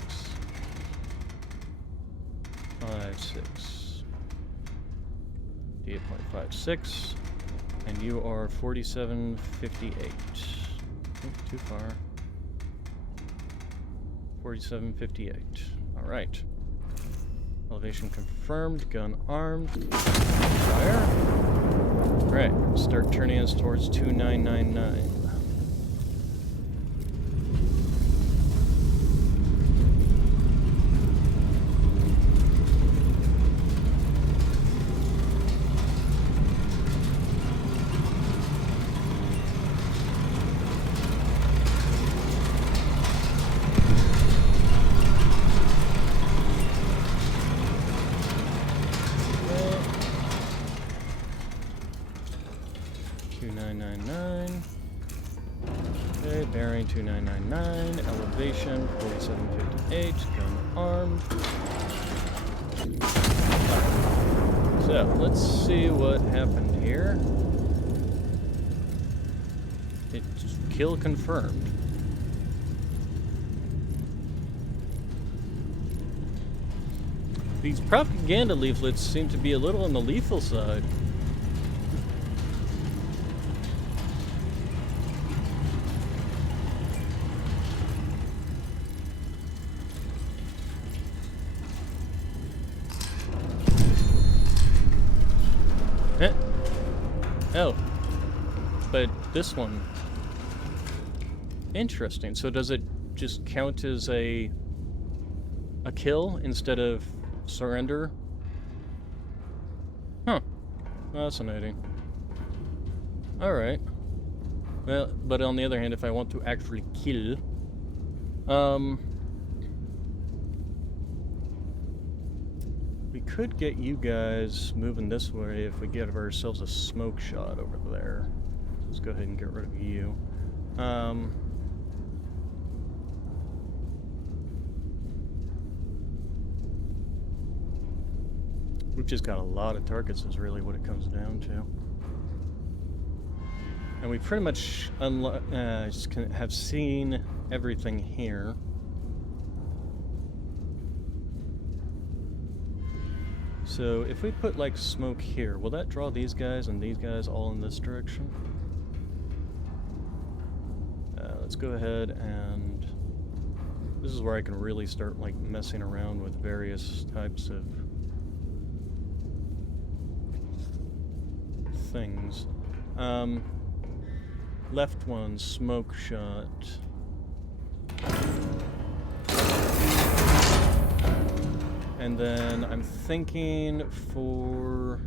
58.56. And you are 47.58. Too far. 47.58. Alright. Elevation confirmed. Gun armed. Fire. Right, start turning us towards 2999. Okay, bearing 2999, elevation 4758, gun armed. So, let's see what happened here. It's kill confirmed. These propaganda leaflets seem to be a little on the lethal side. Oh, but this one. Interesting. So does it just count as a kill instead of surrender? Huh. Fascinating. Alright. Well, but on the other hand, if I want to actually kill, we could get you guys moving this way if we get ourselves a smoke shot over there. Let's go ahead and get rid of you. We've just got a lot of targets is really what it comes down to. And we pretty much just have seen everything here. So if we put like smoke here, will that draw these guys and these guys all in this direction? Let's go ahead and this is where I can really start like messing around with various types of things. Left one, smoke shot. And then I'm thinking for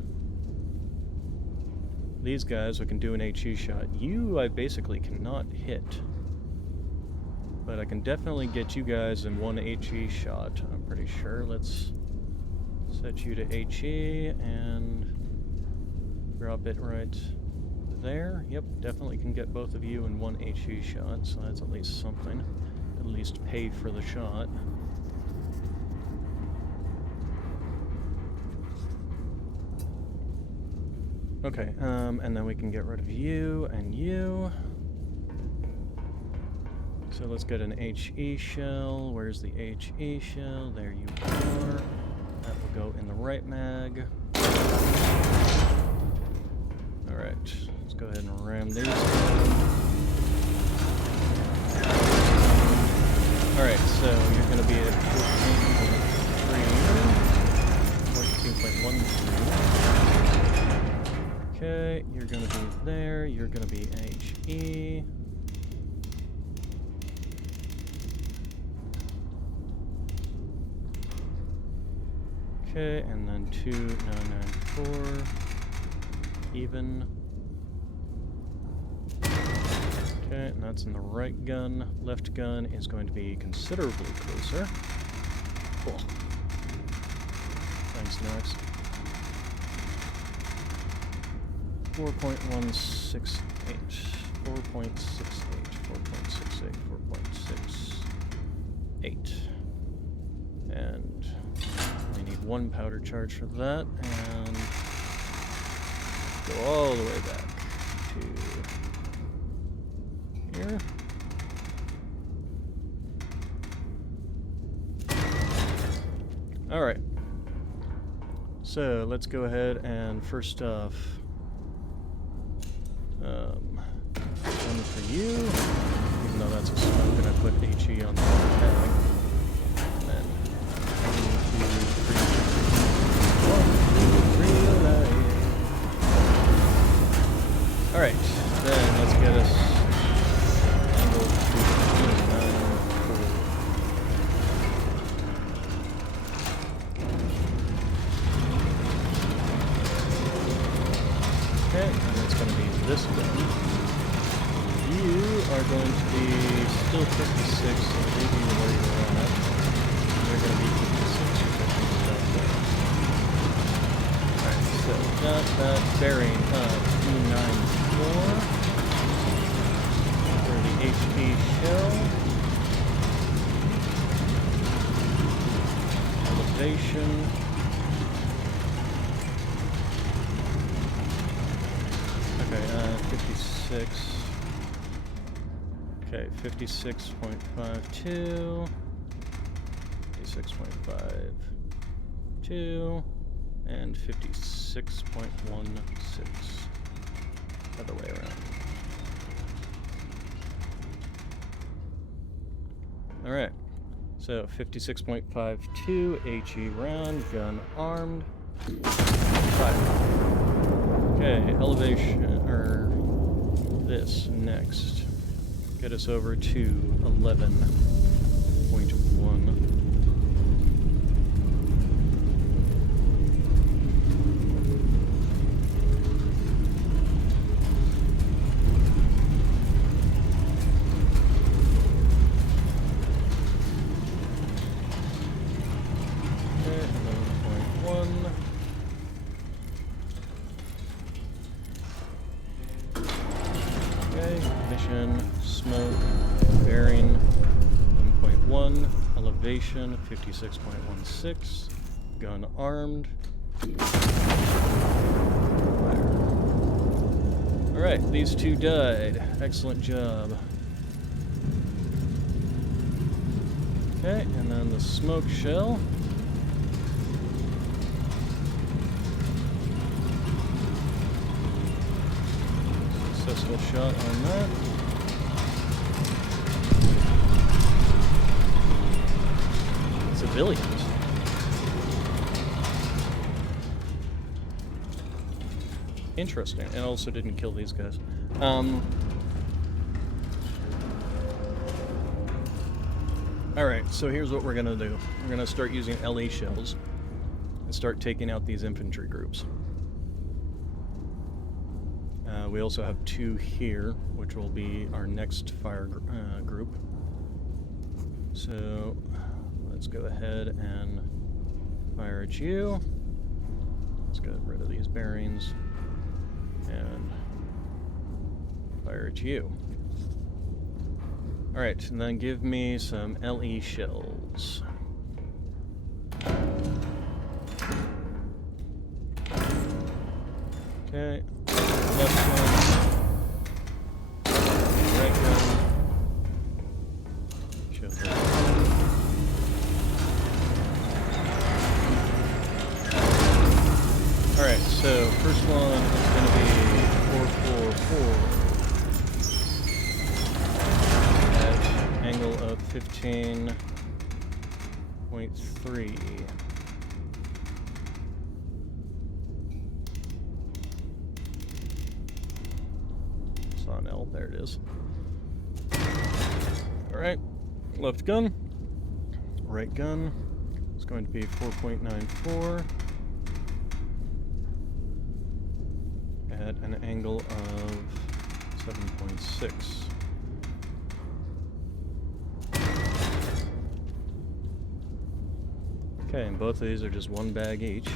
these guys, we can do an HE shot. You, I basically cannot hit. But I can definitely get you guys in one HE shot, I'm pretty sure. Let's set you to HE and drop it right there. Yep, definitely can get both of you in one HE shot, so that's at least something. At least pay for the shot. Okay, and then we can get rid of you and you. So let's get an HE shell. Where's the HE shell? There you are. That will go in the right mag. Alright, let's go ahead and ram these. Alright, so you're going to be at 14.13. Okay, you're going to be there. You're going to be HE. Okay, and then 2994. Even. Okay, and that's in the right gun. Left gun is going to be considerably closer. Cool. Thanks, Nox. 4.168. 4.68. 4.68. 4.68. And we need one powder charge for that, and go all the way back to here. Alright. So let's go ahead and first off, one for you, even though that's a smoke, and I put HE on the tag. And then 1, 2, 3, 1, 2, 3, alive. still 56, so leave you where you're at. They're going to be 56 positions down there. Alright, so got that bearing of 294 for the HP shell. Elevation. Okay, 56. Okay, 56.52. 56.52. And 56.16. Other way around. Alright. So 56.52 HE round, gun armed. Fire. Okay, elevation, or this next. Get us over to 11.1. Smoke, bearing 1.1, elevation 56.16, gun armed. Fire. Alright, these two died. Excellent job. Okay, and then the smoke shell. Successful shot on that. Civilians. Interesting. And also didn't kill these guys. Alright, so here's what we're gonna do. We're gonna start using LE shells and start taking out these infantry groups. We also have two here, which will be our next fire group. So let's go ahead and fire at you. Let's get rid of these bearings and fire at you. Alright, and then give me some LE shells. Okay, left gun, right gun, shield. Alright, so first one is going to be 444 at angle of 15.3. L, there it is. Alright, left gun, right gun. It's going to be 4.94 at an angle of 7.6. Okay, and both of these are just one bag each.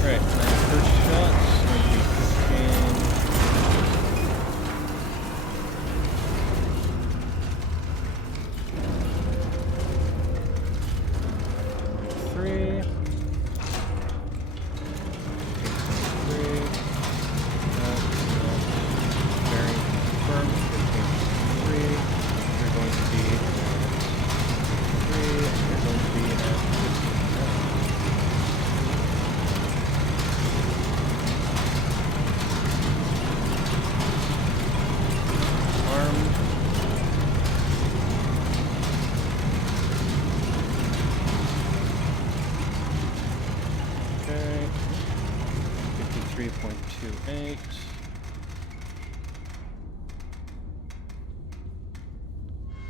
Alright, my first shot's going to be 15. 3. Bearing confirmed, 15.3. You're going to be at 3, and you're going to be at 15.9. Armed. Okay. 53.28.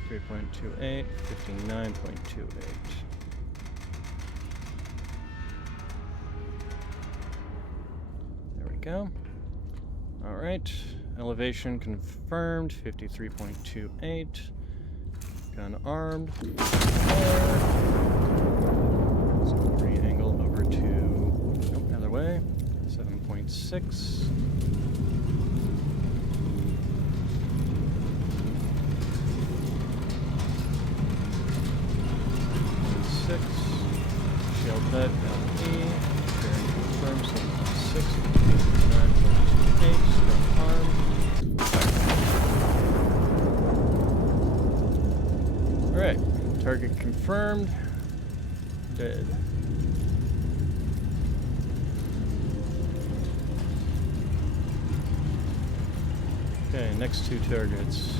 3.28, 59.28. go. Alright, elevation confirmed, 53.28. Gun armed. Fire. So re-angle over to, nope, other way, 7.6. 6. Shell bed, LE. Bearing confirmed, 7.6. 9.28. Gun armed. Alright. Target confirmed. Dead. Okay, next two targets.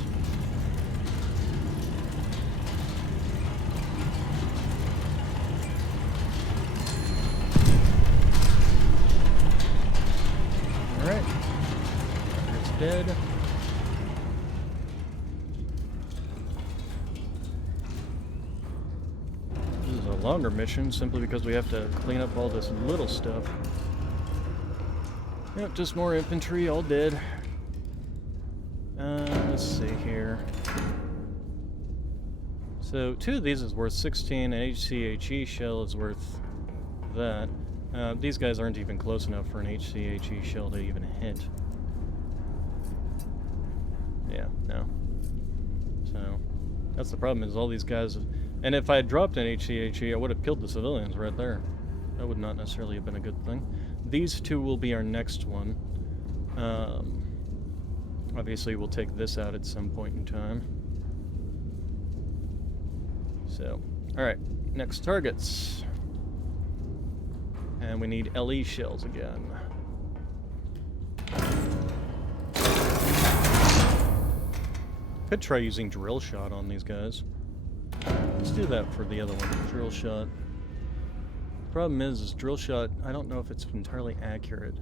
Alright. Target's dead. This is a longer mission simply because we have to clean up all this little stuff. Yep, just more infantry, all dead. Let's see here. So 2 of these is worth 16, an HCHE shell is worth that. These guys aren't even close enough for an HCHE shell to even hit. Yeah, no. So, that's the problem, is all these guys... And if I had dropped an HCHE, I would have killed the civilians right there. That would not necessarily have been a good thing. These 2 will be our next one. Obviously, we'll take this out at some point in time. So, alright, next targets. And we need LE shells again. Could try using drill shot on these guys. Let's do that for the other one, drill shot. Problem is drill shot, I don't know if it's entirely accurate.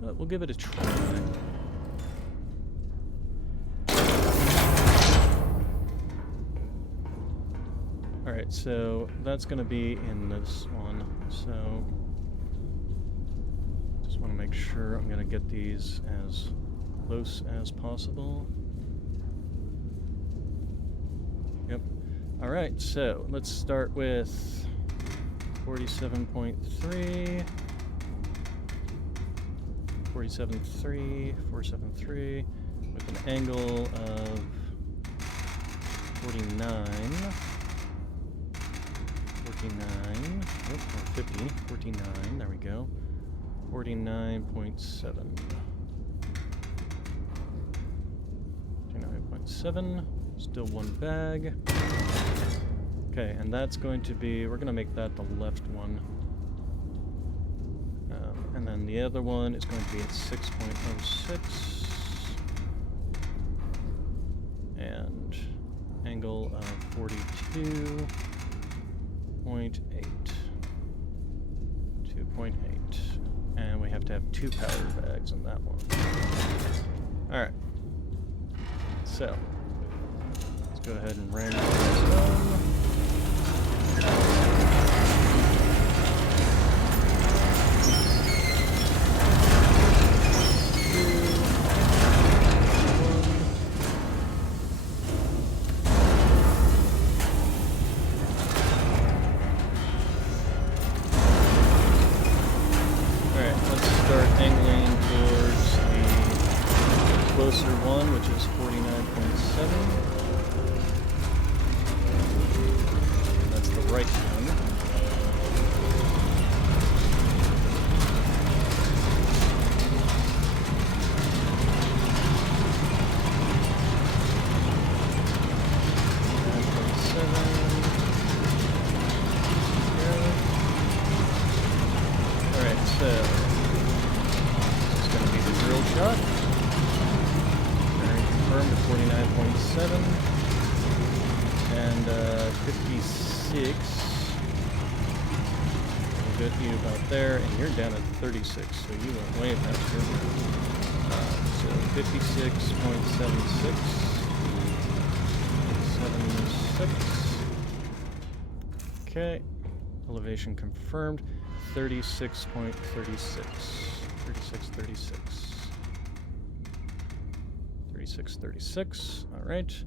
But we'll give it a try. Alright, so that's going to be in this one, so just want to make sure I'm going to get these as close as possible. Yep. Alright, so let's start with 47.3, 47.3, 473, with an angle of 49. 49, oh, or 50, 49, there we go. 49.7. 49.7, still one bag. Okay, and that's going to be, we're going to make that the left one. And then the other one is going to be at 6.06. And angle of 42. 2.8, and we have to have 2 powder bags in that one. Alright, so let's go ahead and randomize them. One, which is 49.7. That's the right one. Alright, so this is going to be the drill shot. Confirmed at 49.7 and 56. We'll get you about there, and you're down at 36, so you went way faster. So 56.76. 76. Okay. Elevation confirmed. 36.36. 36.36. 36.36. Alright.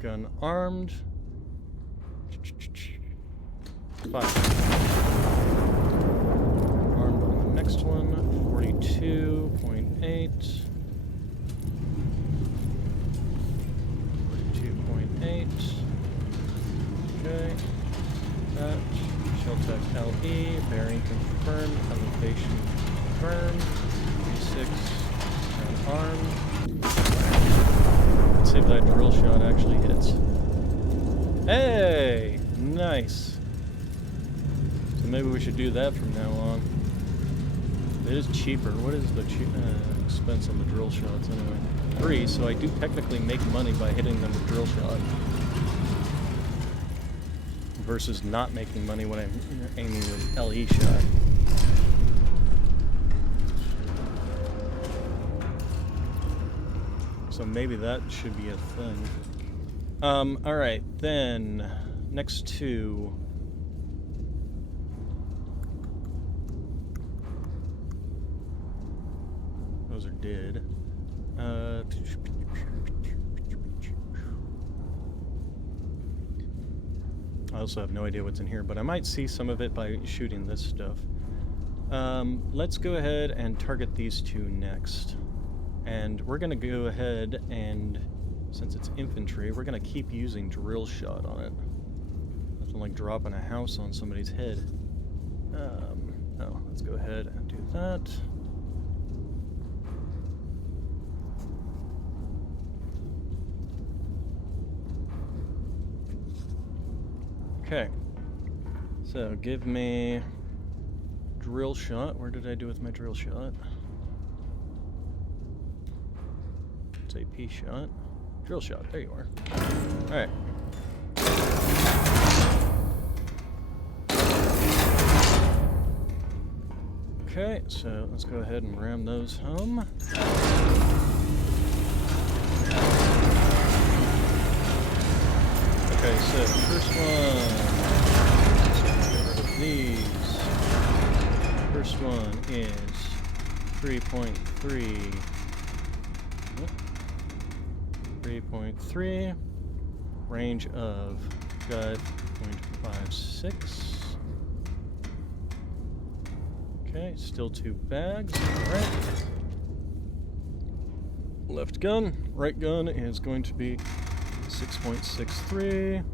Gun armed. 5. Armed on the next one. 42.8. 42.8. Okay. That. Sheltec LE. Bearing confirmed. Elevation confirmed. 36. Unarmed. Let's see if that drill shot actually hits. Hey! Nice. So maybe we should do that from now on. It is cheaper. What is the expense on the drill shots anyway? 3, so I do technically make money by hitting them with drill shot. Versus not making money when I'm aiming with LE shot. So maybe that should be a thing. Alright, then next two. Those are dead. I also have no idea what's in here, but I might see some of it by shooting this stuff. Let's go ahead and target these two next. And we're going to go ahead and, since it's infantry, we're going to keep using drill shot on it. Nothing like dropping a house on somebody's head. Oh, let's go ahead and do that. Okay. So, give me drill shot. Where did I do with my drill shot? It's AP shot. Drill shot. There you are. Alright. Okay, so let's go ahead and ram those home. Okay, so first one. So get rid of these. First one is 3.3. 3.3. Range of 5.56. Okay, still 2 bags. Alright. Left gun. Right gun is going to be 6.63.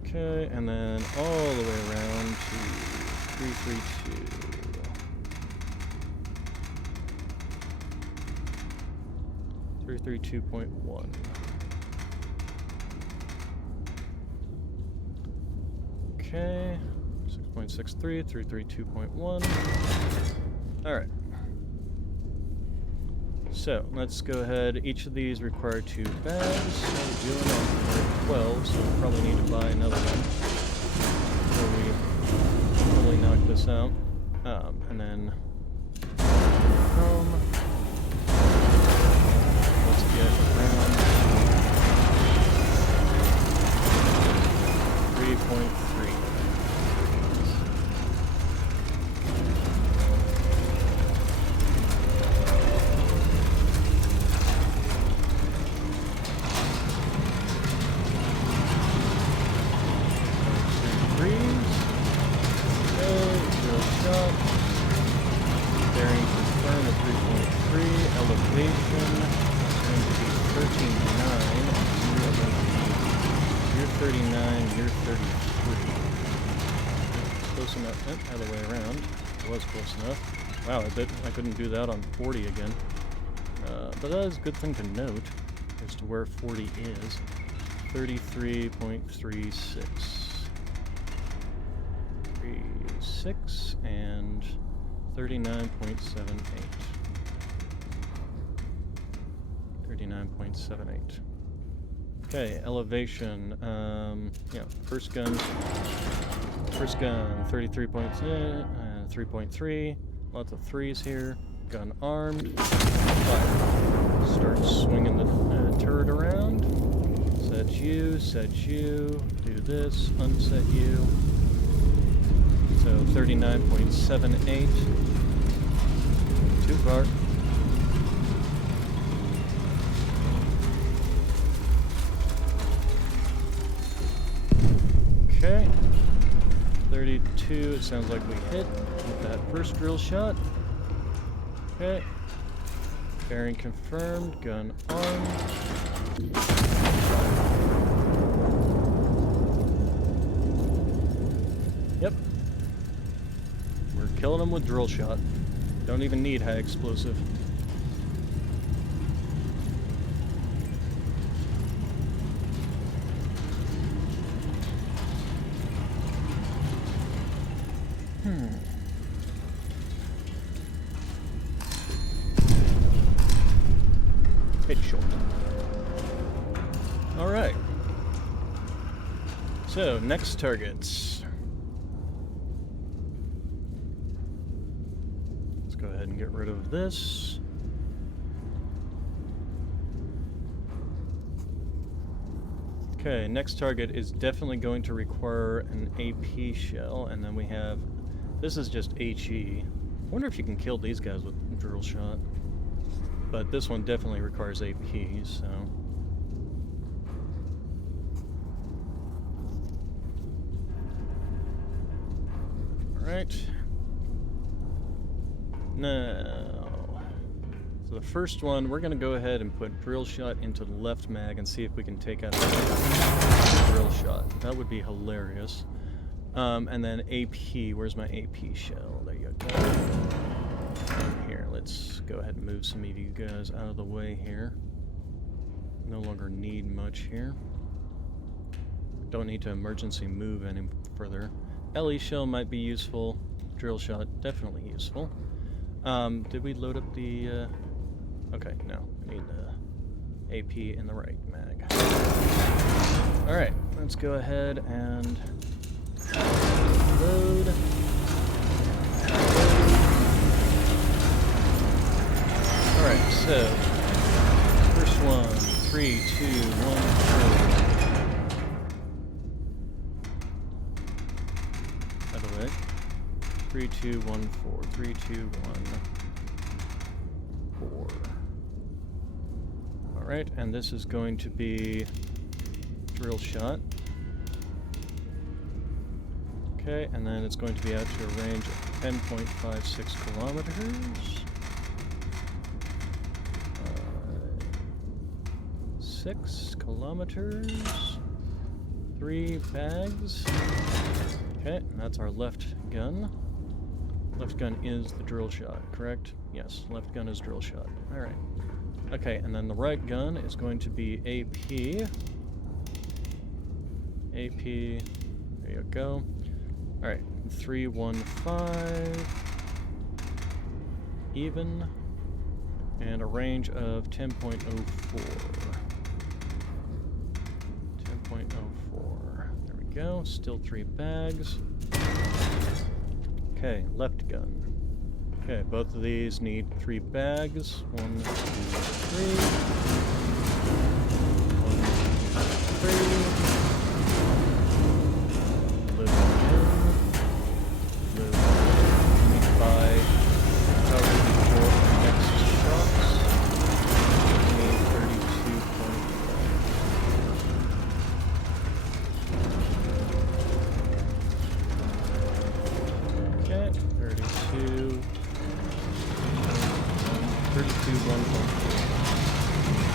Okay, and then all the way around to 332. 332.1. Okay, 6.63, 332.1. Alright. So, let's go ahead. Each of these require 2 bags. We're doing on 12, so we'll probably need to buy another one before we really knock this out. And then home. Let's get around 3.3. Other way around. It was close enough. Wow, I bet I couldn't do that on 40 again. But that is a good thing to note as to where 40 is. 33.36. 36 and 39.78. 39.78. Okay, elevation. Yeah, first gun. First gun, 3.3. Lots of 3s here. Gun armed. Fire. Start swinging the turret around. Set you, set you, do this, unset you. So 39.78. Too far. Okay. 32, it sounds like we hit with that first drill shot. Okay. Bearing confirmed, gun armed. Yep. We're killing them with drill shot. Don't even need high explosive. Short. Alright. So, next targets. Let's go ahead and get rid of this. Okay, next target is definitely going to require an AP shell, and then we have... This is just HE. I wonder if you can kill these guys with drill shot. But this one definitely requires AP, so... Alright. Now... So the first one, we're going to go ahead and put drill shot into the left mag and see if we can take out the drill shot. That would be hilarious. And then AP, where's my AP shell? There you go. Here, let's go ahead and move some of you guys out of the way here. No longer need much here. Don't need to emergency move any further. LE shell might be useful. Drill shot, definitely useful. Did we load up the... Okay, no. We need the AP in the right mag. Alright, let's go ahead and... load. Alright, so, first one, 3, 2, 1, 4. By the way, 3, 2, 1, 4, 3, 2, 1, 4. Alright, and this is going to be drill shot. Okay, and then it's going to be out to a range of 10.56 kilometers. 6 kilometers. 3 bags. Okay, and that's our left gun. Left gun is the drill shot, correct? Yes, left gun is drill shot. Alright. Okay, and then the right gun is going to be AP. AP. There you go. Alright, 315. Even. And a range of 10.04. 10.04. There we go. Still 3 bags. Okay, left gun. Okay, both of these need 3 bags. 1, 2, 3. 1, 2, 3.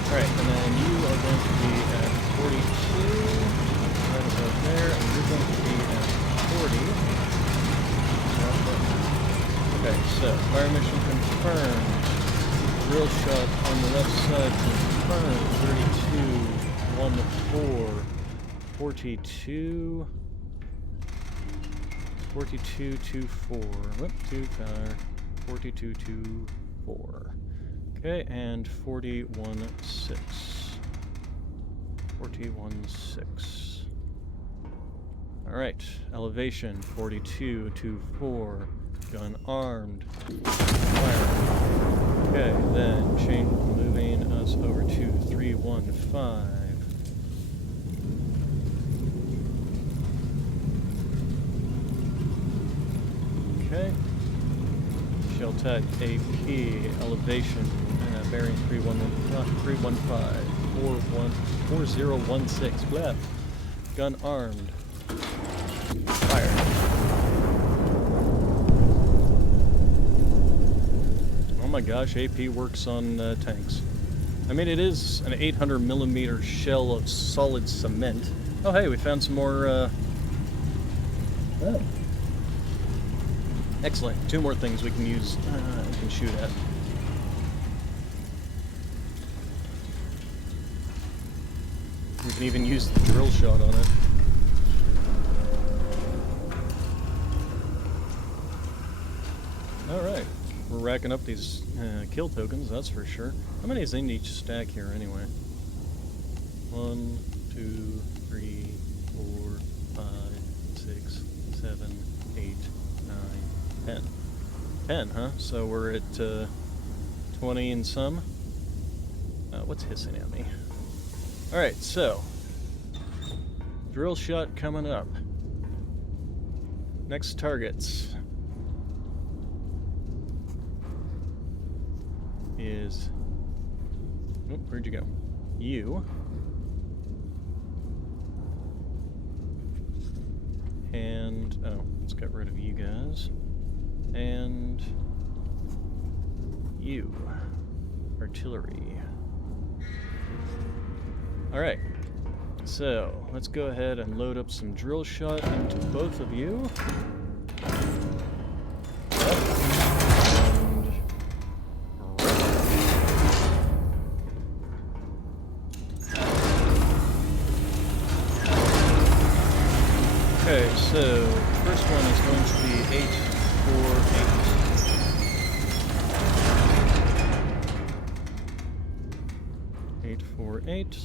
Alright, and then you are going to be at 42, right above there, and you're going to be at 40. Okay, so, fire mission confirmed. Drill shot on the left side confirmed. 32, 1, 4, 42. 42, 2, 4. Whoop, 2, 42, 2, 4. Okay, and 41, 6. 41, 6. Alright, elevation 42, 2, 4. Gun armed. Fire. Okay, then moving us over to 315. Okay. Shell type AP, elevation, bearing 4016. Blah. Gun armed. Fire. Oh my gosh, AP works on tanks. I mean, it is an 800mm shell of solid cement. Oh hey, we found some more, Oh. Excellent. 2 more things we can use, we can shoot at. We can even use the drill shot on it. Alright. We're racking up these kill tokens, that's for sure. How many is in each stack here, anyway? 1, 2, 3, 4, 5, 6, 7, 8, 9, 10. 10, huh? So we're at 20 and some. What's hissing at me? Alright, so. Drill shot coming up. Next targets is... Oh, where'd you go? You. And... oh, let's get rid of you guys. And... you. Artillery. Alright. So, let's go ahead and load up some drill shot into both of you. Okay, so first one is going to be 848. 848.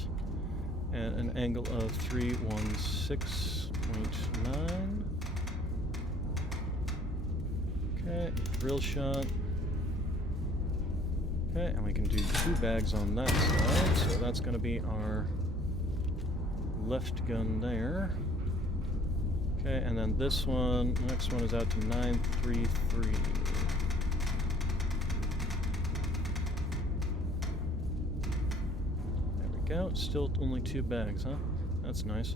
At an angle of 316.9. Okay, drill shot. Okay, and we can do 2 bags on that side, so that's going to be our left gun there. Okay, and then this one, next one is out to 933. Go. Still only 2 bags, huh? That's nice.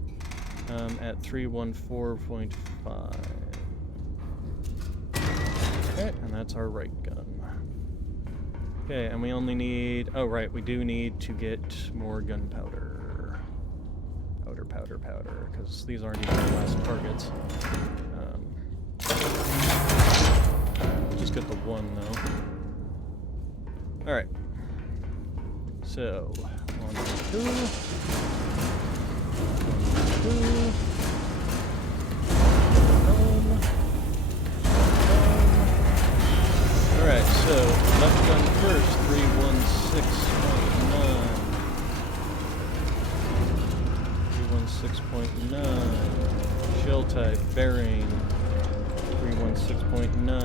At 314.5. Okay, and that's our right gun. Okay, and we only need... oh, right, we do need to get more gunpowder. Powder, because these aren't even the last targets. Just get the 1, though. Alright. So... 1, 2. 1, 2. Alright, so left gun first, 316.9. 316.9. Shell type, bearing, 316.9.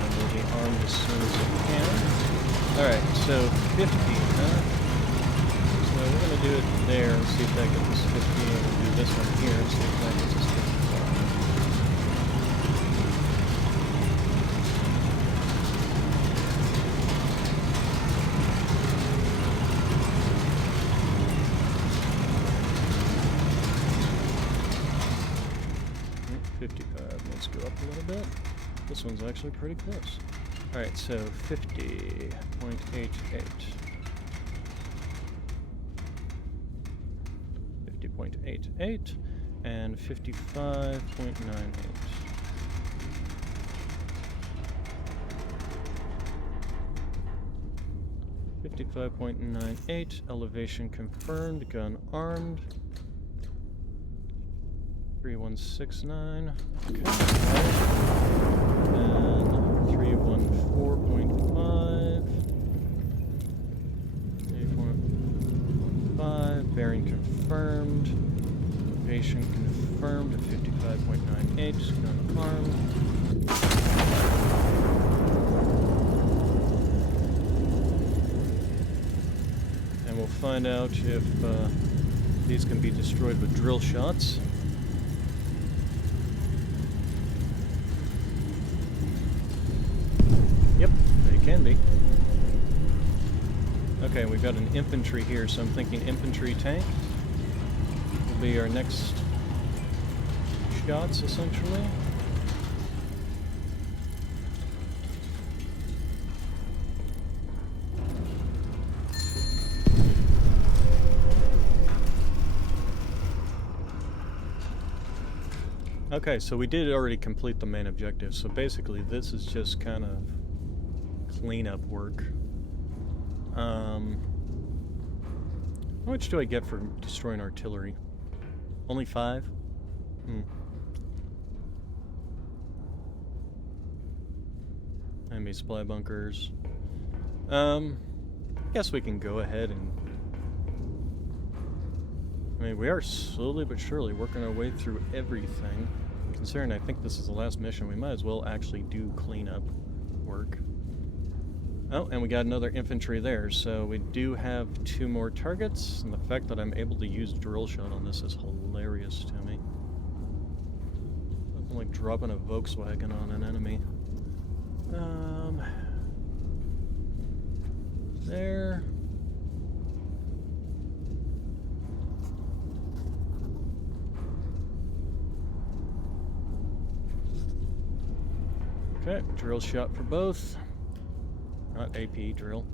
And we'll be armed as soon as we can. Alright, so 50, huh? So we're going to do it there and see if that gets us 50, and we'll do this one here and see if that gets us 55. Let's go up a little bit. This one's actually pretty close. Alright, so 50.88. 50.88 and 55.98. .98, elevation confirmed, gun armed. 3169. Okay. And 314.5. 3.5. Bearing confirmed. Elevation confirmed at 55.98. Gun armed. And we'll find out if these can be destroyed with drill shots. can be. Okay, we've got an infantry here, so I'm thinking infantry tank will be our next shots, essentially. Okay, so we did already complete the main objective, so basically this is just kind of cleanup work. How much do I get for destroying artillery? Only 5? Enemy supply bunkers. I guess we can go ahead and... I mean, we are slowly but surely working our way through everything. Considering I think this is the last mission, we might as well actually do cleanup work. Oh, and we got another infantry there, so we do have 2 more targets, and the fact that I'm able to use drill shot on this is hilarious to me. Nothing like dropping a Volkswagen on an enemy. There. Okay, drill shot for both. Not AP drill.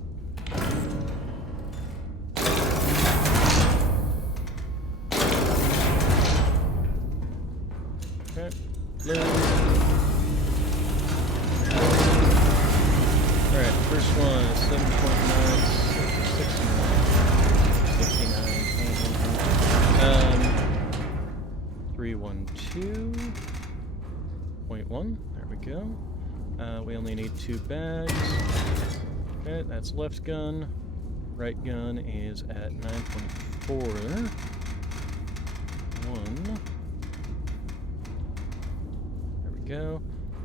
Okay. Alright, first one is 7.9, 69, 312.1. There we go. We only need 2 bags. Okay, that's left gun. Right gun is at 9.4. 1. There we go.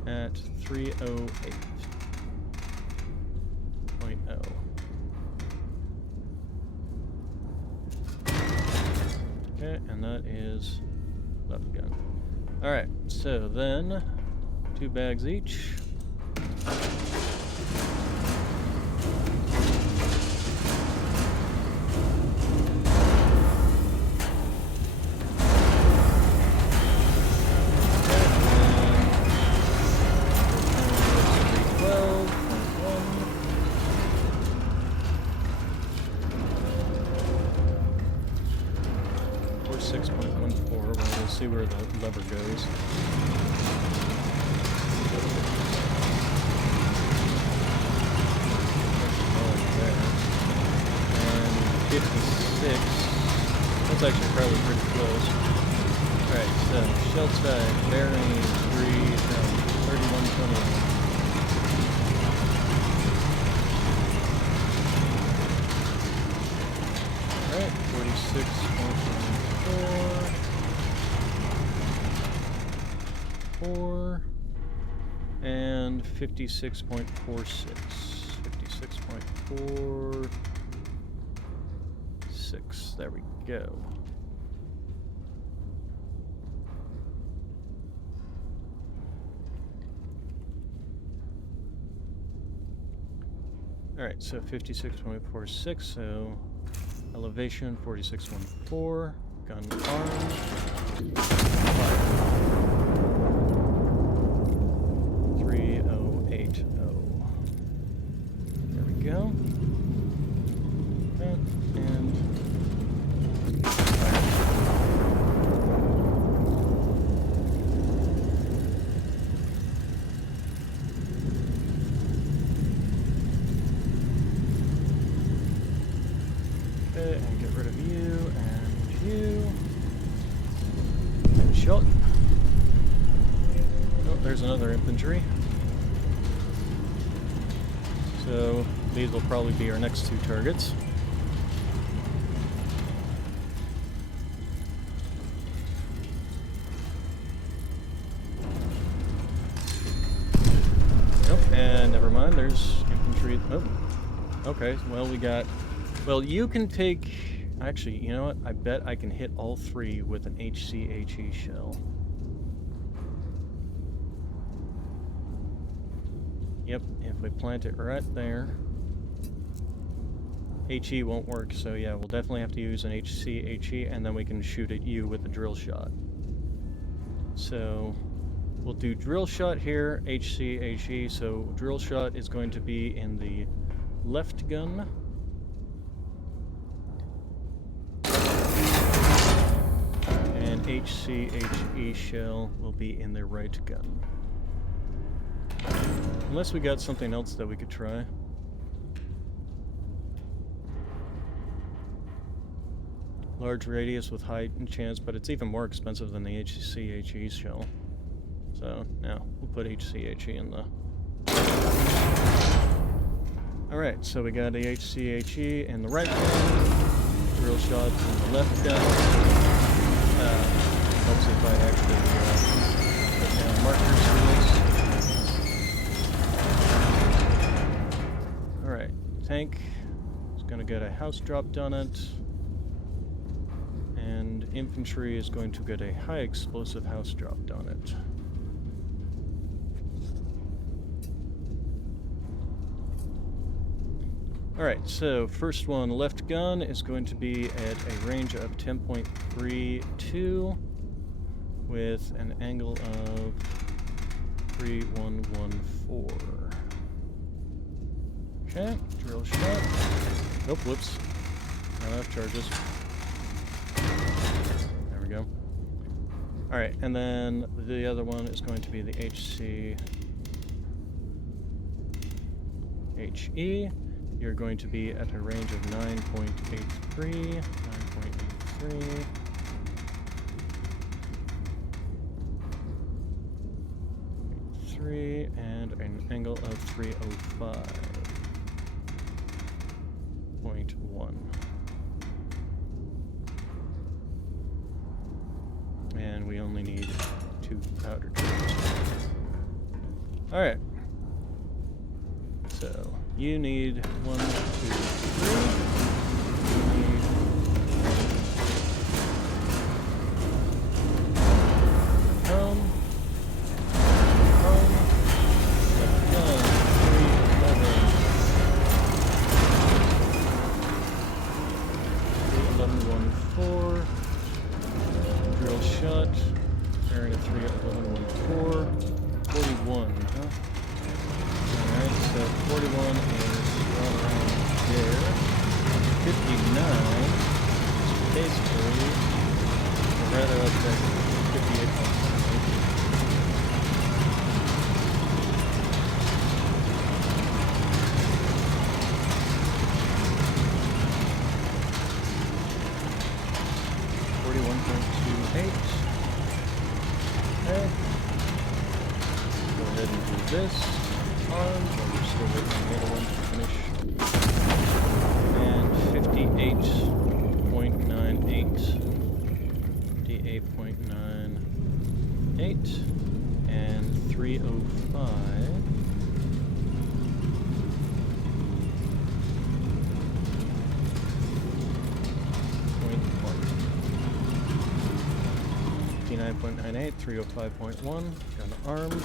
At 308.0. Okay, and that is left gun. Alright, so then 2 bags each. See where the lever goes. And 56. That's actually probably pretty close. Alright, so shell side, bearing 3121. Alright, 46.14. 4 and 56.46. 56.46. There we go. Alright, so 56.46, so elevation 46.14, gun armed, fire. 3080. There we go. And fire. Okay, and get rid of you and you. And shot. Oh, there's another infantry. So these will probably be our next 2 targets. Nope, and never mind, there's infantry. Oh, okay, well we got... Well, you can take... Actually, you know what? I bet I can hit all 3 with an HCHE shell. Yep, if we plant it right there. HE won't work, so yeah, we'll definitely have to use an HE, and then we can shoot at you with a drill shot. So we'll do drill shot here, HE, so drill shot is going to be in the left gun. And HE shell will be in the right gun. Unless we got something else that we could try. Large radius with high chance, but it's even more expensive than the HE shell. So, now, we'll put HE in the... Alright, so we got the HE in the right gun, drill shot in the left gun. Helps if I actually put down markers for this. Alright, tank is going to get a house dropped on it. And infantry is going to get a high explosive house dropped on it. Alright, so first one, left gun, is going to be at a range of 10.32 with an angle of 3114. Okay, drill shot. Oh, whoops. Not enough charges. There we go. Alright, and then the other one is going to be the HE. You're going to be at a range of 9.83, 9.83. And an angle of 305.1. And we only need 2 powder charges. Alright. So, you need 1, 2, 3. You need 1. Home. Home. Left gun. 311. 31114. Drill shot. Bearing at 31114. 41, huh? Alright, so 41 is right around there. 59 is basically, or rather up to 58.5. 41.28. Okay. Go ahead and do this. Arms, while we're still waiting on the other one to finish. And 58.98. 58.98. And 305. .98, 305.1, gun armed.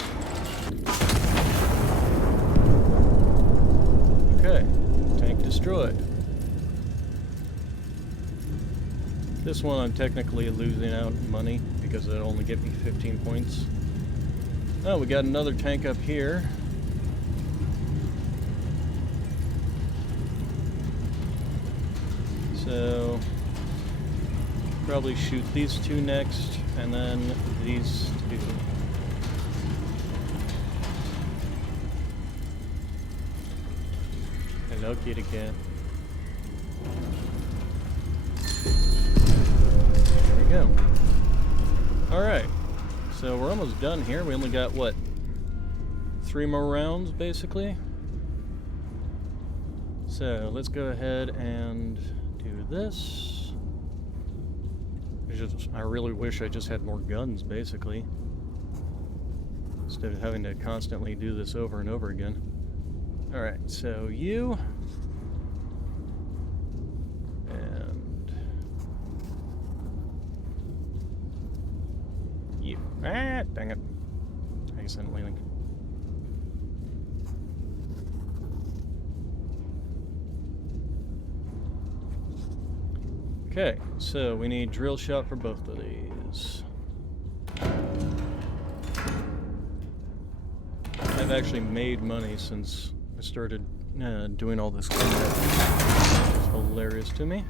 Okay, tank destroyed. This one I'm technically losing out money because it'll only get me 15 points. Oh, we got another tank up here. So, probably shoot these two next, and then these two. Hello, kitty cat. There we go. Alright, so we're almost done here. We only got, what, 3 more rounds, basically? So, let's go ahead and do this. I really wish I just had more guns, basically. Instead of having to constantly do this over and over again. Alright, so you... and... you. Ah, dang it. Accidentally. Okay, so we need drill shot for both of these. I've actually made money since I started doing all this combat. It's hilarious to me.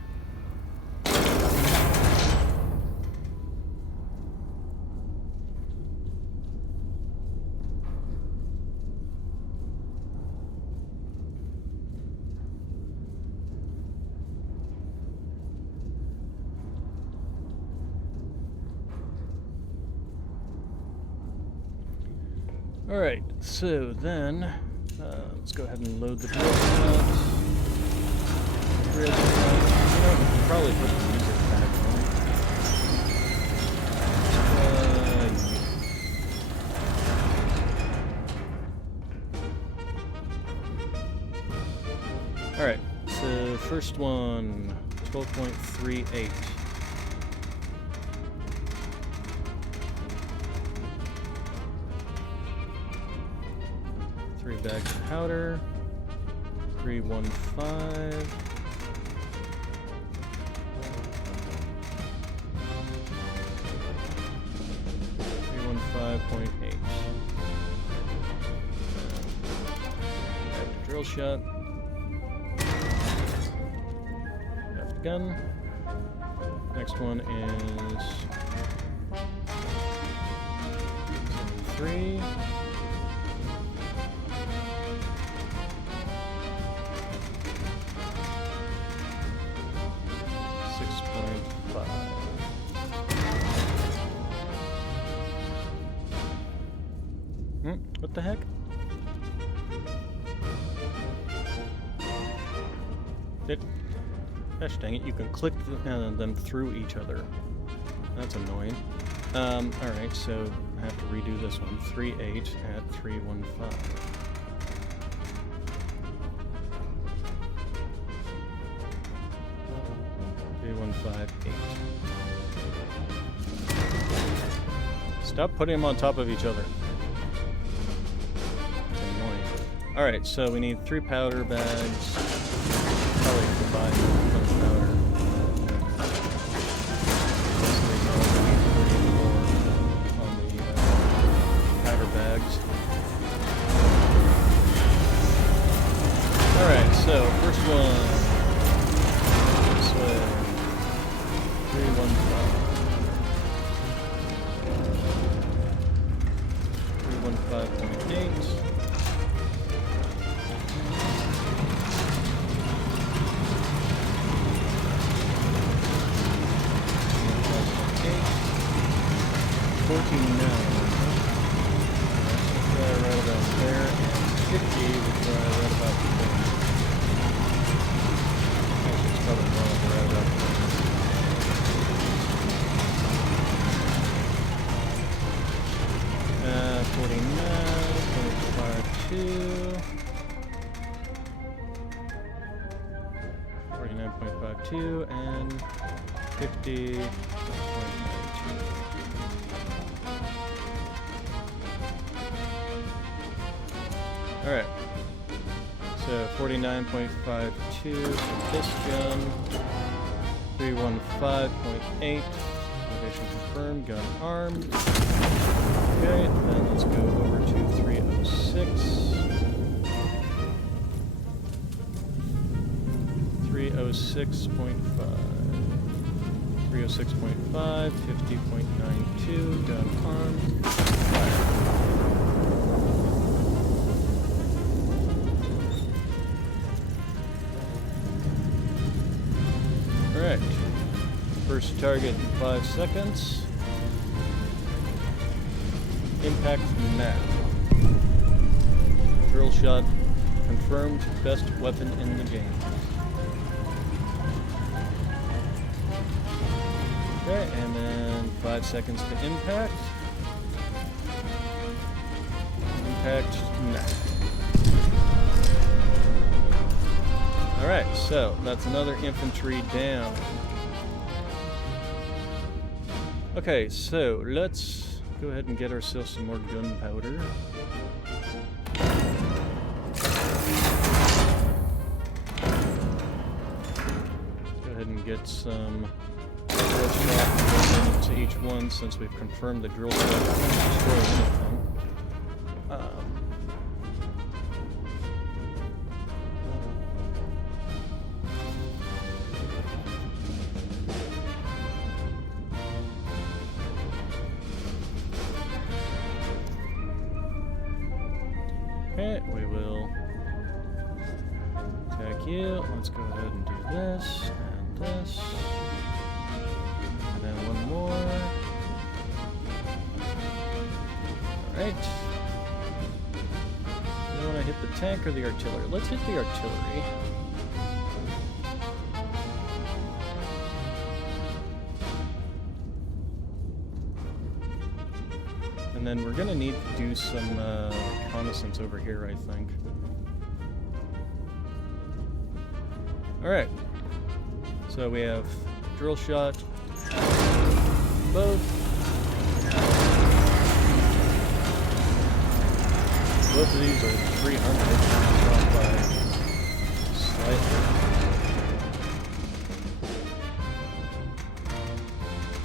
Alright, so then, let's go ahead and load the drill shot. Drill shot. You know, probably put the music back on. Alright, so first one, 12.38. 3 bags of powder, 315. 315.8. Back to drill shot. Left gun. Next one is 3. 6.5. What the heck? Gosh dang it, you can click them through each other. That's annoying. Alright, so I have to redo this one. 3.8 at 315. 315.8. Stop putting them on top of each other. It's annoying. Alright, so we need 3 powder bags. Probably combine a bunch of powder. On the powder bags. Alright, so first one. 315.8. 49. Right about there, and 50, which right about there. Actually, it's probably wrong, right about there. 49.52 and 50.92. Alright, so 49.52 for this gun, 315.8, elevation confirmed, gun armed. Okay, then let's go over to 306. 306.5. 306.5, 50.92, gun armed. Fire. Alright. First target in 5 seconds. Impact now. Drill shot confirmed, best weapon in the game. Okay, and then 5 seconds to impact. Impact now. Alright, so that's another infantry down. Okay, so let's go ahead and get ourselves some more gunpowder. Go ahead and get some drill shot to each one since we've confirmed the drill shot destroys something. Okay, we will attack you. Let's go ahead and do this and this. And then one more. Alright. Do you want to hit the tank or the artillery? Let's hit the artillery. And then we're going to need to do some reconnaissance over here, I think. Alright. So we have drill shot. Both. Both of these are 300. Dropped by slightly.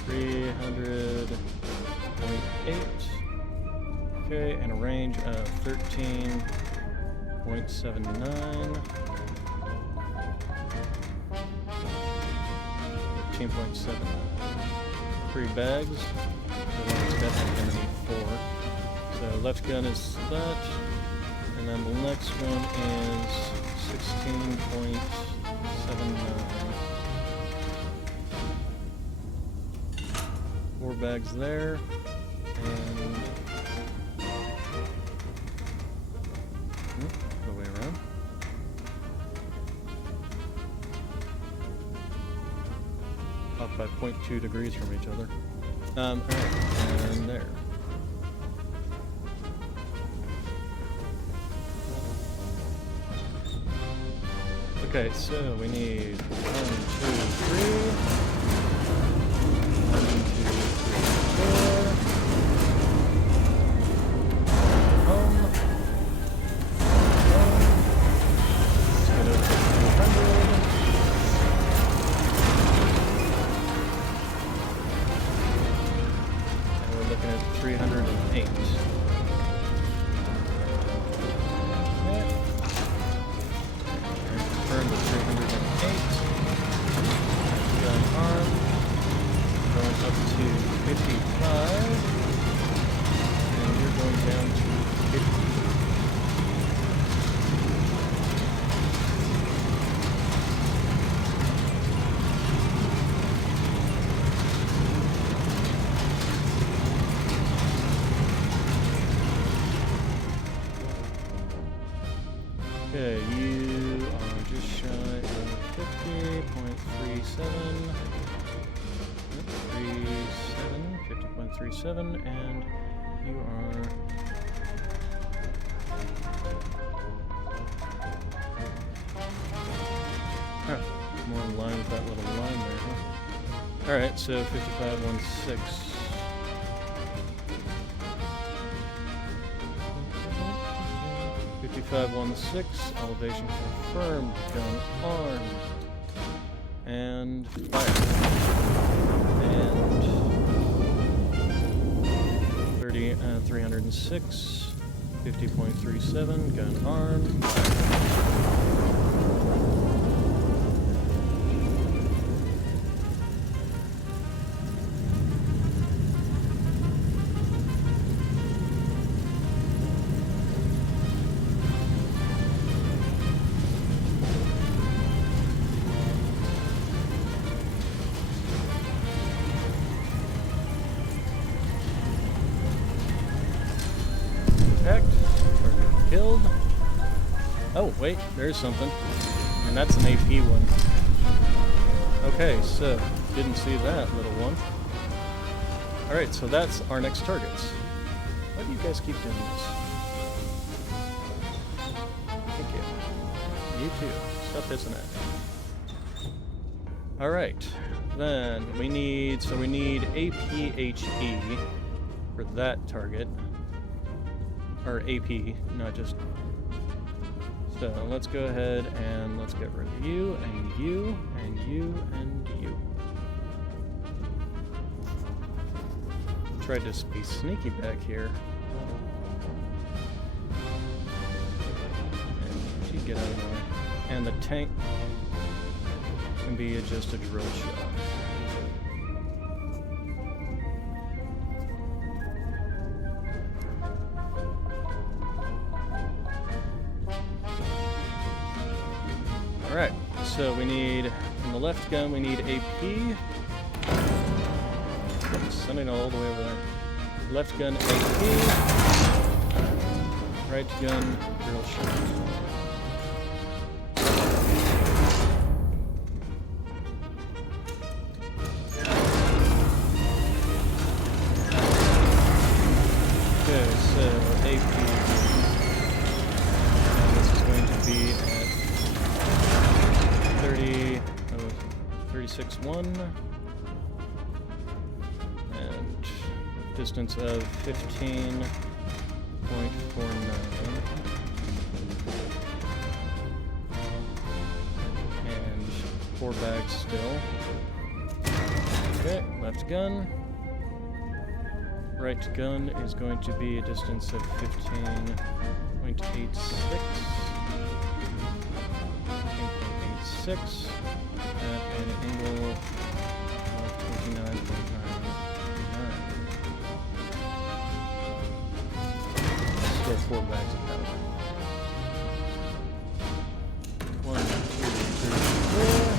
300.8. Okay, and a range of 13.79. 13.7. 3 bags. The one is definitely going to need 4. So left gun is that. And then the next one is 16.79. 4 bags there. And the way around. Off by 0.2 degrees from each other. Alright, and there. Okay, so we need 1, 2, 3. 1, 308. Okay. Confirm the 308. Gun arm. Going up to 55. And you're going down to 50. Okay, you are just shy of 50.37. 50.37, and you are more in line with that little line there, huh? Alright, so 55.16. Elevation confirmed, gun armed, and fire. And 306, 50.37, gun armed. Killed. Oh, wait, there's something. And that's an AP one. Okay, so, didn't see that little one. Alright, so that's our next targets. Why do you guys keep doing this? Thank you. You too. Stop pissing at me. Alright, then we need APHE for that target. Or AP, not just... So let's go ahead and let's get rid of you, and you, and you, and you. tried to be sneaky back here. And she'd get out of the way. And the tank can be just a drill shot. Alright, so we need, in the left gun, we need AP. Sending all the way over there. Left gun, AP. Right gun, drill shot. Okay, so AP. And this is going to be at 36.1 and distance of 15.49 and 4 bags still. Okay, left gun. Right gun is going to be a distance of 15.86. 15.86 at an angle of 29.99. Still 4 bags of powder. 1, 2, 3, 4.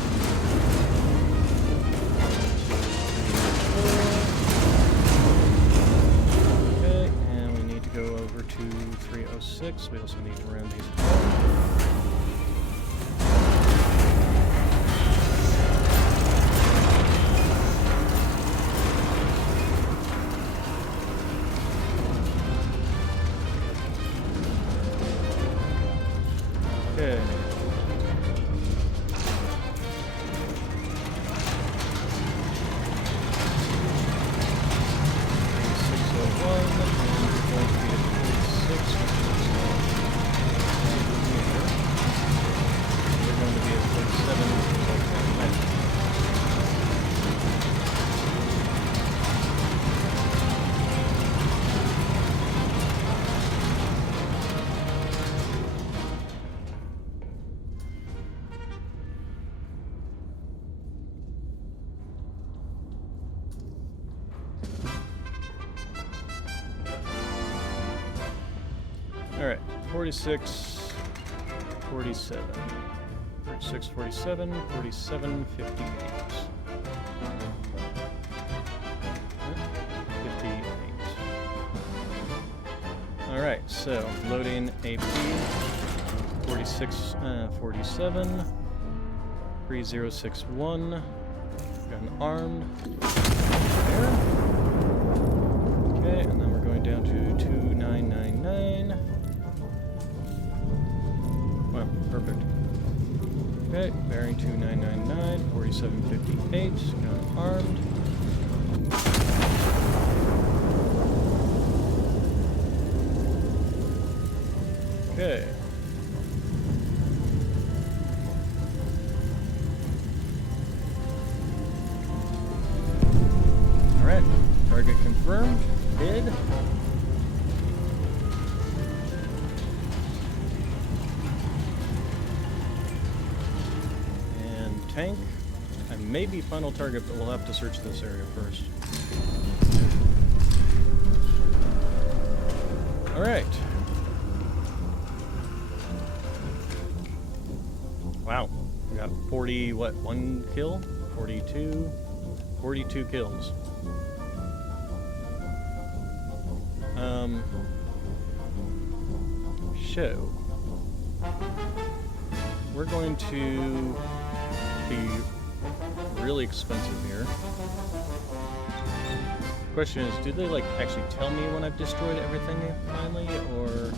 Okay, and we need to go over to 306. We also need to round these home. Okay. Alright, 46, 47. 46, 47, 47, 58. 58. Alright, so loading AP. 46, 47. 3061. Gun armed. There. Okay, and then we're going down to 2999. Well, perfect. Okay, bearing 2999, 4758, gun armed. Okay. Alright, target confirmed. Hid. Tank. I may be final target, but we'll have to search this area first. Alright. Wow. We got 40, what, 1 kill? 42? 42 kills. So. We're going to be really expensive here. Question is, do they like actually tell me when I've destroyed everything finally, or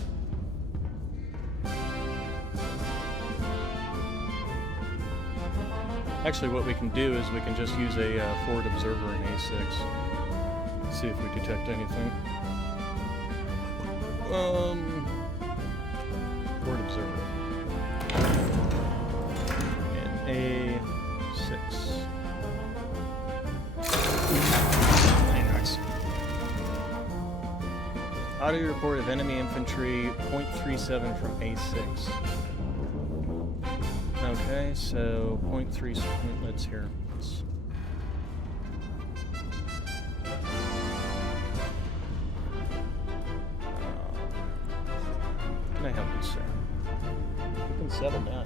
actually what we can do is we can just use a forward observer in A6. See if we detect anything. Forward observer. A6. Nice. Audio report of enemy infantry, 0.37 from A6. Okay, so 0.3, let's hear. Can I help you, sir? You can settle down.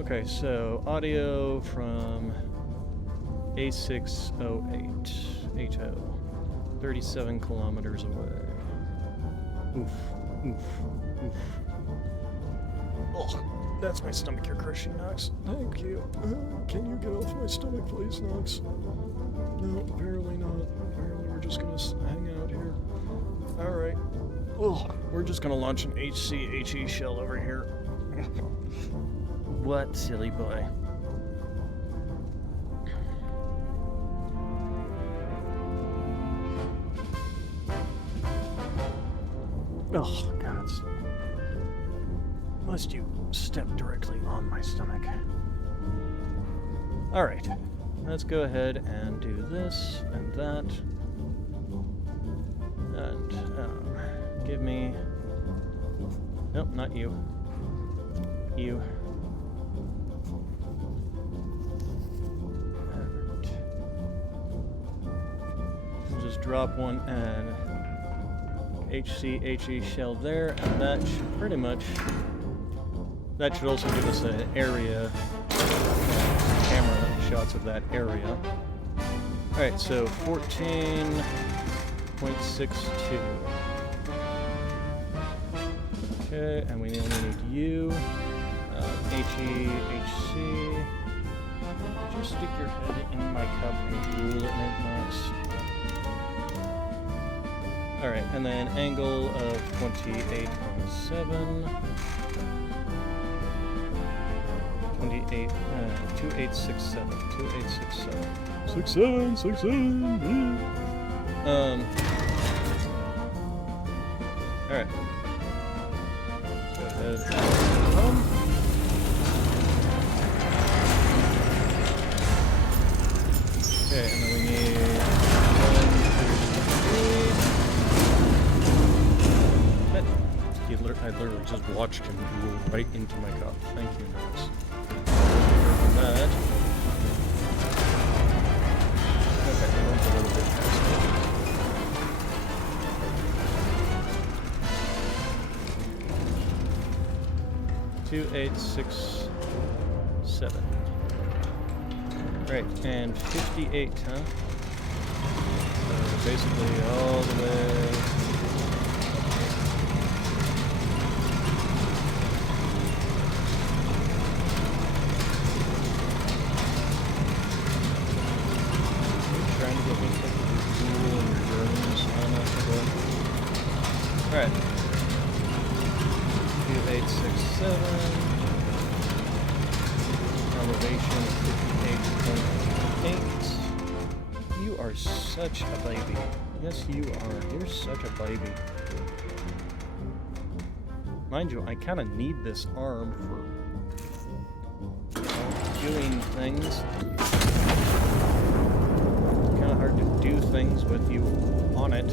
Okay, so audio from A608, 80, 37 kilometers away. Oof, oof, oof. Oh, that's my stomach you're crushing, Nox. Thank you. Can you get off my stomach, please, Nox? No, apparently not. Apparently we're just gonna hang out here. Alright. Oh, we're just gonna launch an HE shell over here. What, silly boy? Oh, God. Must you step directly on my stomach? Alright. Let's go ahead and do this and that. And, give me... Nope, not you. You. Just drop one and HE shell there, and that should pretty much, that should also give us an area, camera shots of that area. Alright, so 14.62. Okay, and we only need you. HC. Just stick your head in my cup and drool it, Nox. Alright, and then angle of 28.7. 2867. 2867. 67. Alright. Go ahead. Okay, and then we need 1, 2, 3. I literally just watched him roll right into my cup. Thank you, Nox. That. Okay, we went a little bit past it. 2867. Right, and 58, huh? So basically all the way. Trying to get me to Google and your Germans on that. Alright. 2867. Elevation 58.8. You are such a baby. Yes, you are. You're such a baby. Mind you, I kind of need this arm for doing things. Kind of hard to do things with you on it.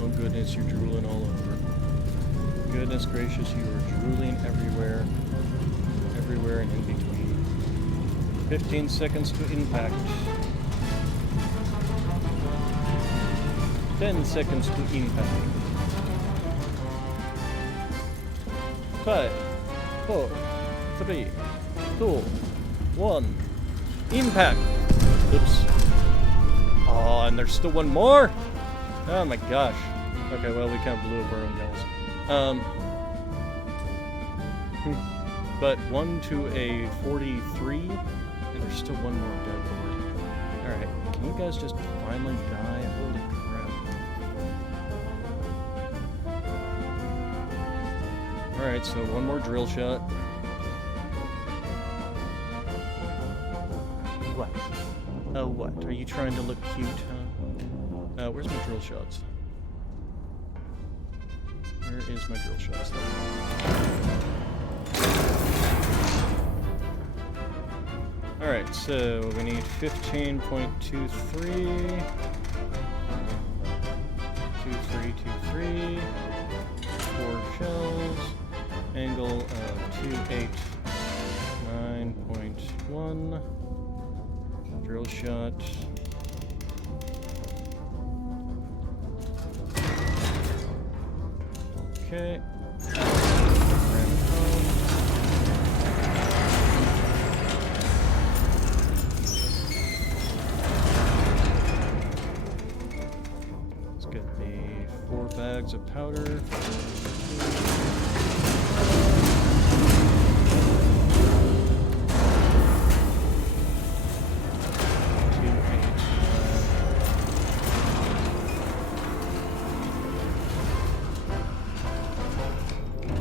Oh goodness, you're drooling all over. Goodness gracious, you are drooling everywhere. Everywhere and in between. 15 seconds to impact. 10 seconds to impact. 5, 4, 3, 2, 1. Impact! Oops. Oh, and there's still one more? Oh my gosh. Okay, well, we kind of blew up our own guns. But 1 to a 43, and there's still one more dead lord. Alright, can you guys just finally die? Holy crap. Alright, so one more drill shot. What? Oh, what? Are you trying to look cute, huh? Where's my drill shots? Where is my drill shots? Alright, so we need 15.23. 2323. 4 shells. Angle of 289.1. Drill shot. Okay. Let's get the 4 bags of powder.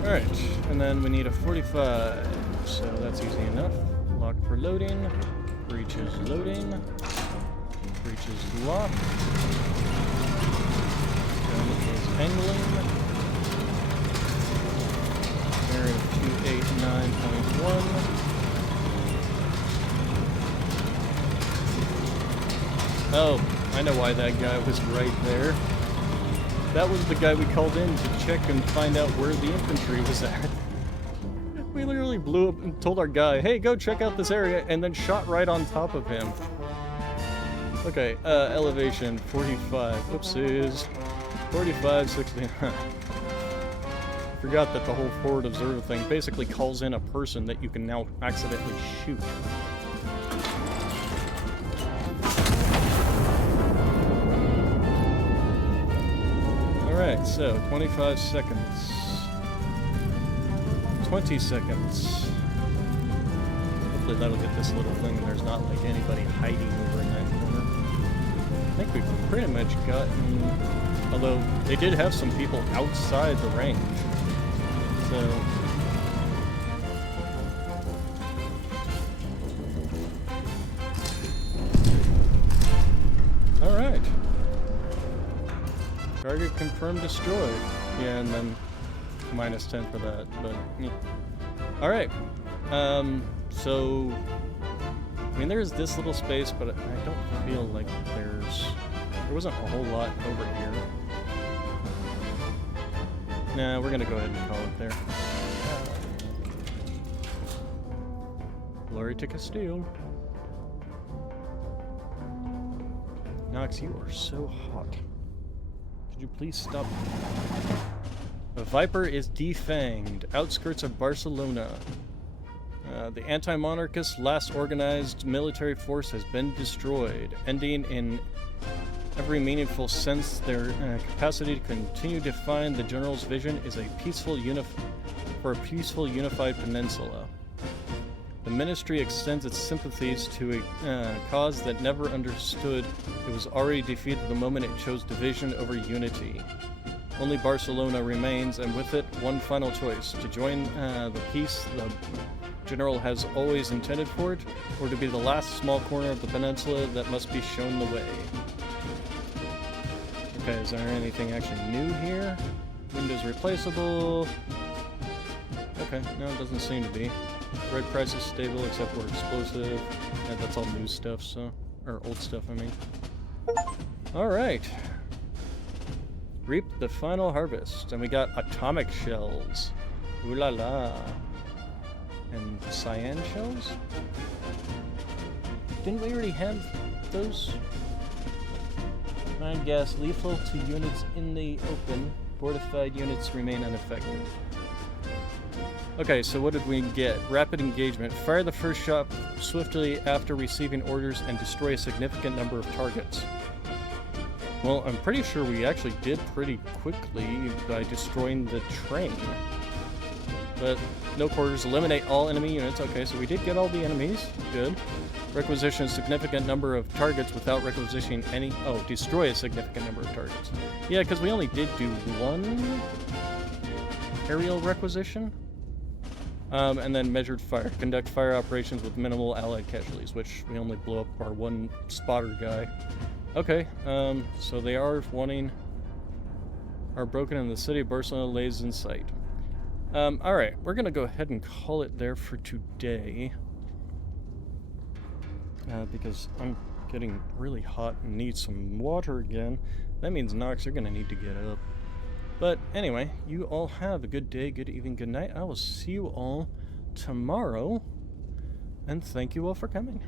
Alright, and then we need a 45, so that's easy enough. Lock for loading, breach is loading, breach is locked, gun is angling, area 289.1, oh, I know why that guy was right there. That was the guy we called in to check and find out where the infantry was at. We literally blew up and told our guy, hey, go check out this area, and then shot right on top of him. Okay, elevation 45. Whoopsies. 45, 69. Forgot that the whole forward observer thing basically calls in a person that you can now accidentally shoot. Alright, so 25 seconds. 20 seconds. Hopefully that'll get this little thing and there's not like anybody hiding over in that corner. I think we've pretty much gotten... Although, they did have some people outside the range. So... Alright. Target confirmed destroyed. Yeah, and then minus 10 for that, but yeah. Alright. So I mean there's this little space, but I don't feel like there wasn't a whole lot over here. Nah, we're gonna go ahead and call it there. Glory to Castile. Nox, you are so hot. Could you please stop? The Viper is defanged. Outskirts of Barcelona. The anti-monarchist last organized military force has been destroyed, ending in every meaningful sense their capacity to continue to define the general's vision is a peaceful unified peninsula. The ministry extends its sympathies to a cause that never understood it was already defeated the moment it chose division over unity. Only Barcelona remains, and with it, one final choice: to join the peace the general has always intended for it, or to be the last small corner of the peninsula that must be shown the way. Okay, is there anything actually new here? Windows replaceable. Okay, no, it doesn't seem to be. Red price is stable except for explosive. Yeah, that's all new stuff, so... or old stuff, I mean. Alright. Reap the final harvest. And we got atomic shells. Ooh la la. And cyan shells? Didn't we already have those? 9 gas lethal to units in the open. Fortified units remain unaffected. Okay, so what did we get? Rapid engagement. Fire the first shot swiftly after receiving orders and destroy a significant number of targets. Well, I'm pretty sure we actually did pretty quickly by destroying the train. But no quarters. Eliminate all enemy units. Okay, so we did get all the enemies. Good. Requisition a significant number of targets without requisitioning any... Oh, destroy a significant number of targets. Yeah, because we only did do one aerial requisition. And then measured fire. Conduct fire operations with minimal allied casualties, which we only blew up our one spotter guy. Okay, so they are broken in the city of Barcelona lays in sight. Alright, we're gonna go ahead and call it there for today. Because I'm getting really hot and need some water again. That means, Nox, you're gonna need to get up. But anyway, you all have a good day, good evening, good night. I will see you all tomorrow. And thank you all for coming.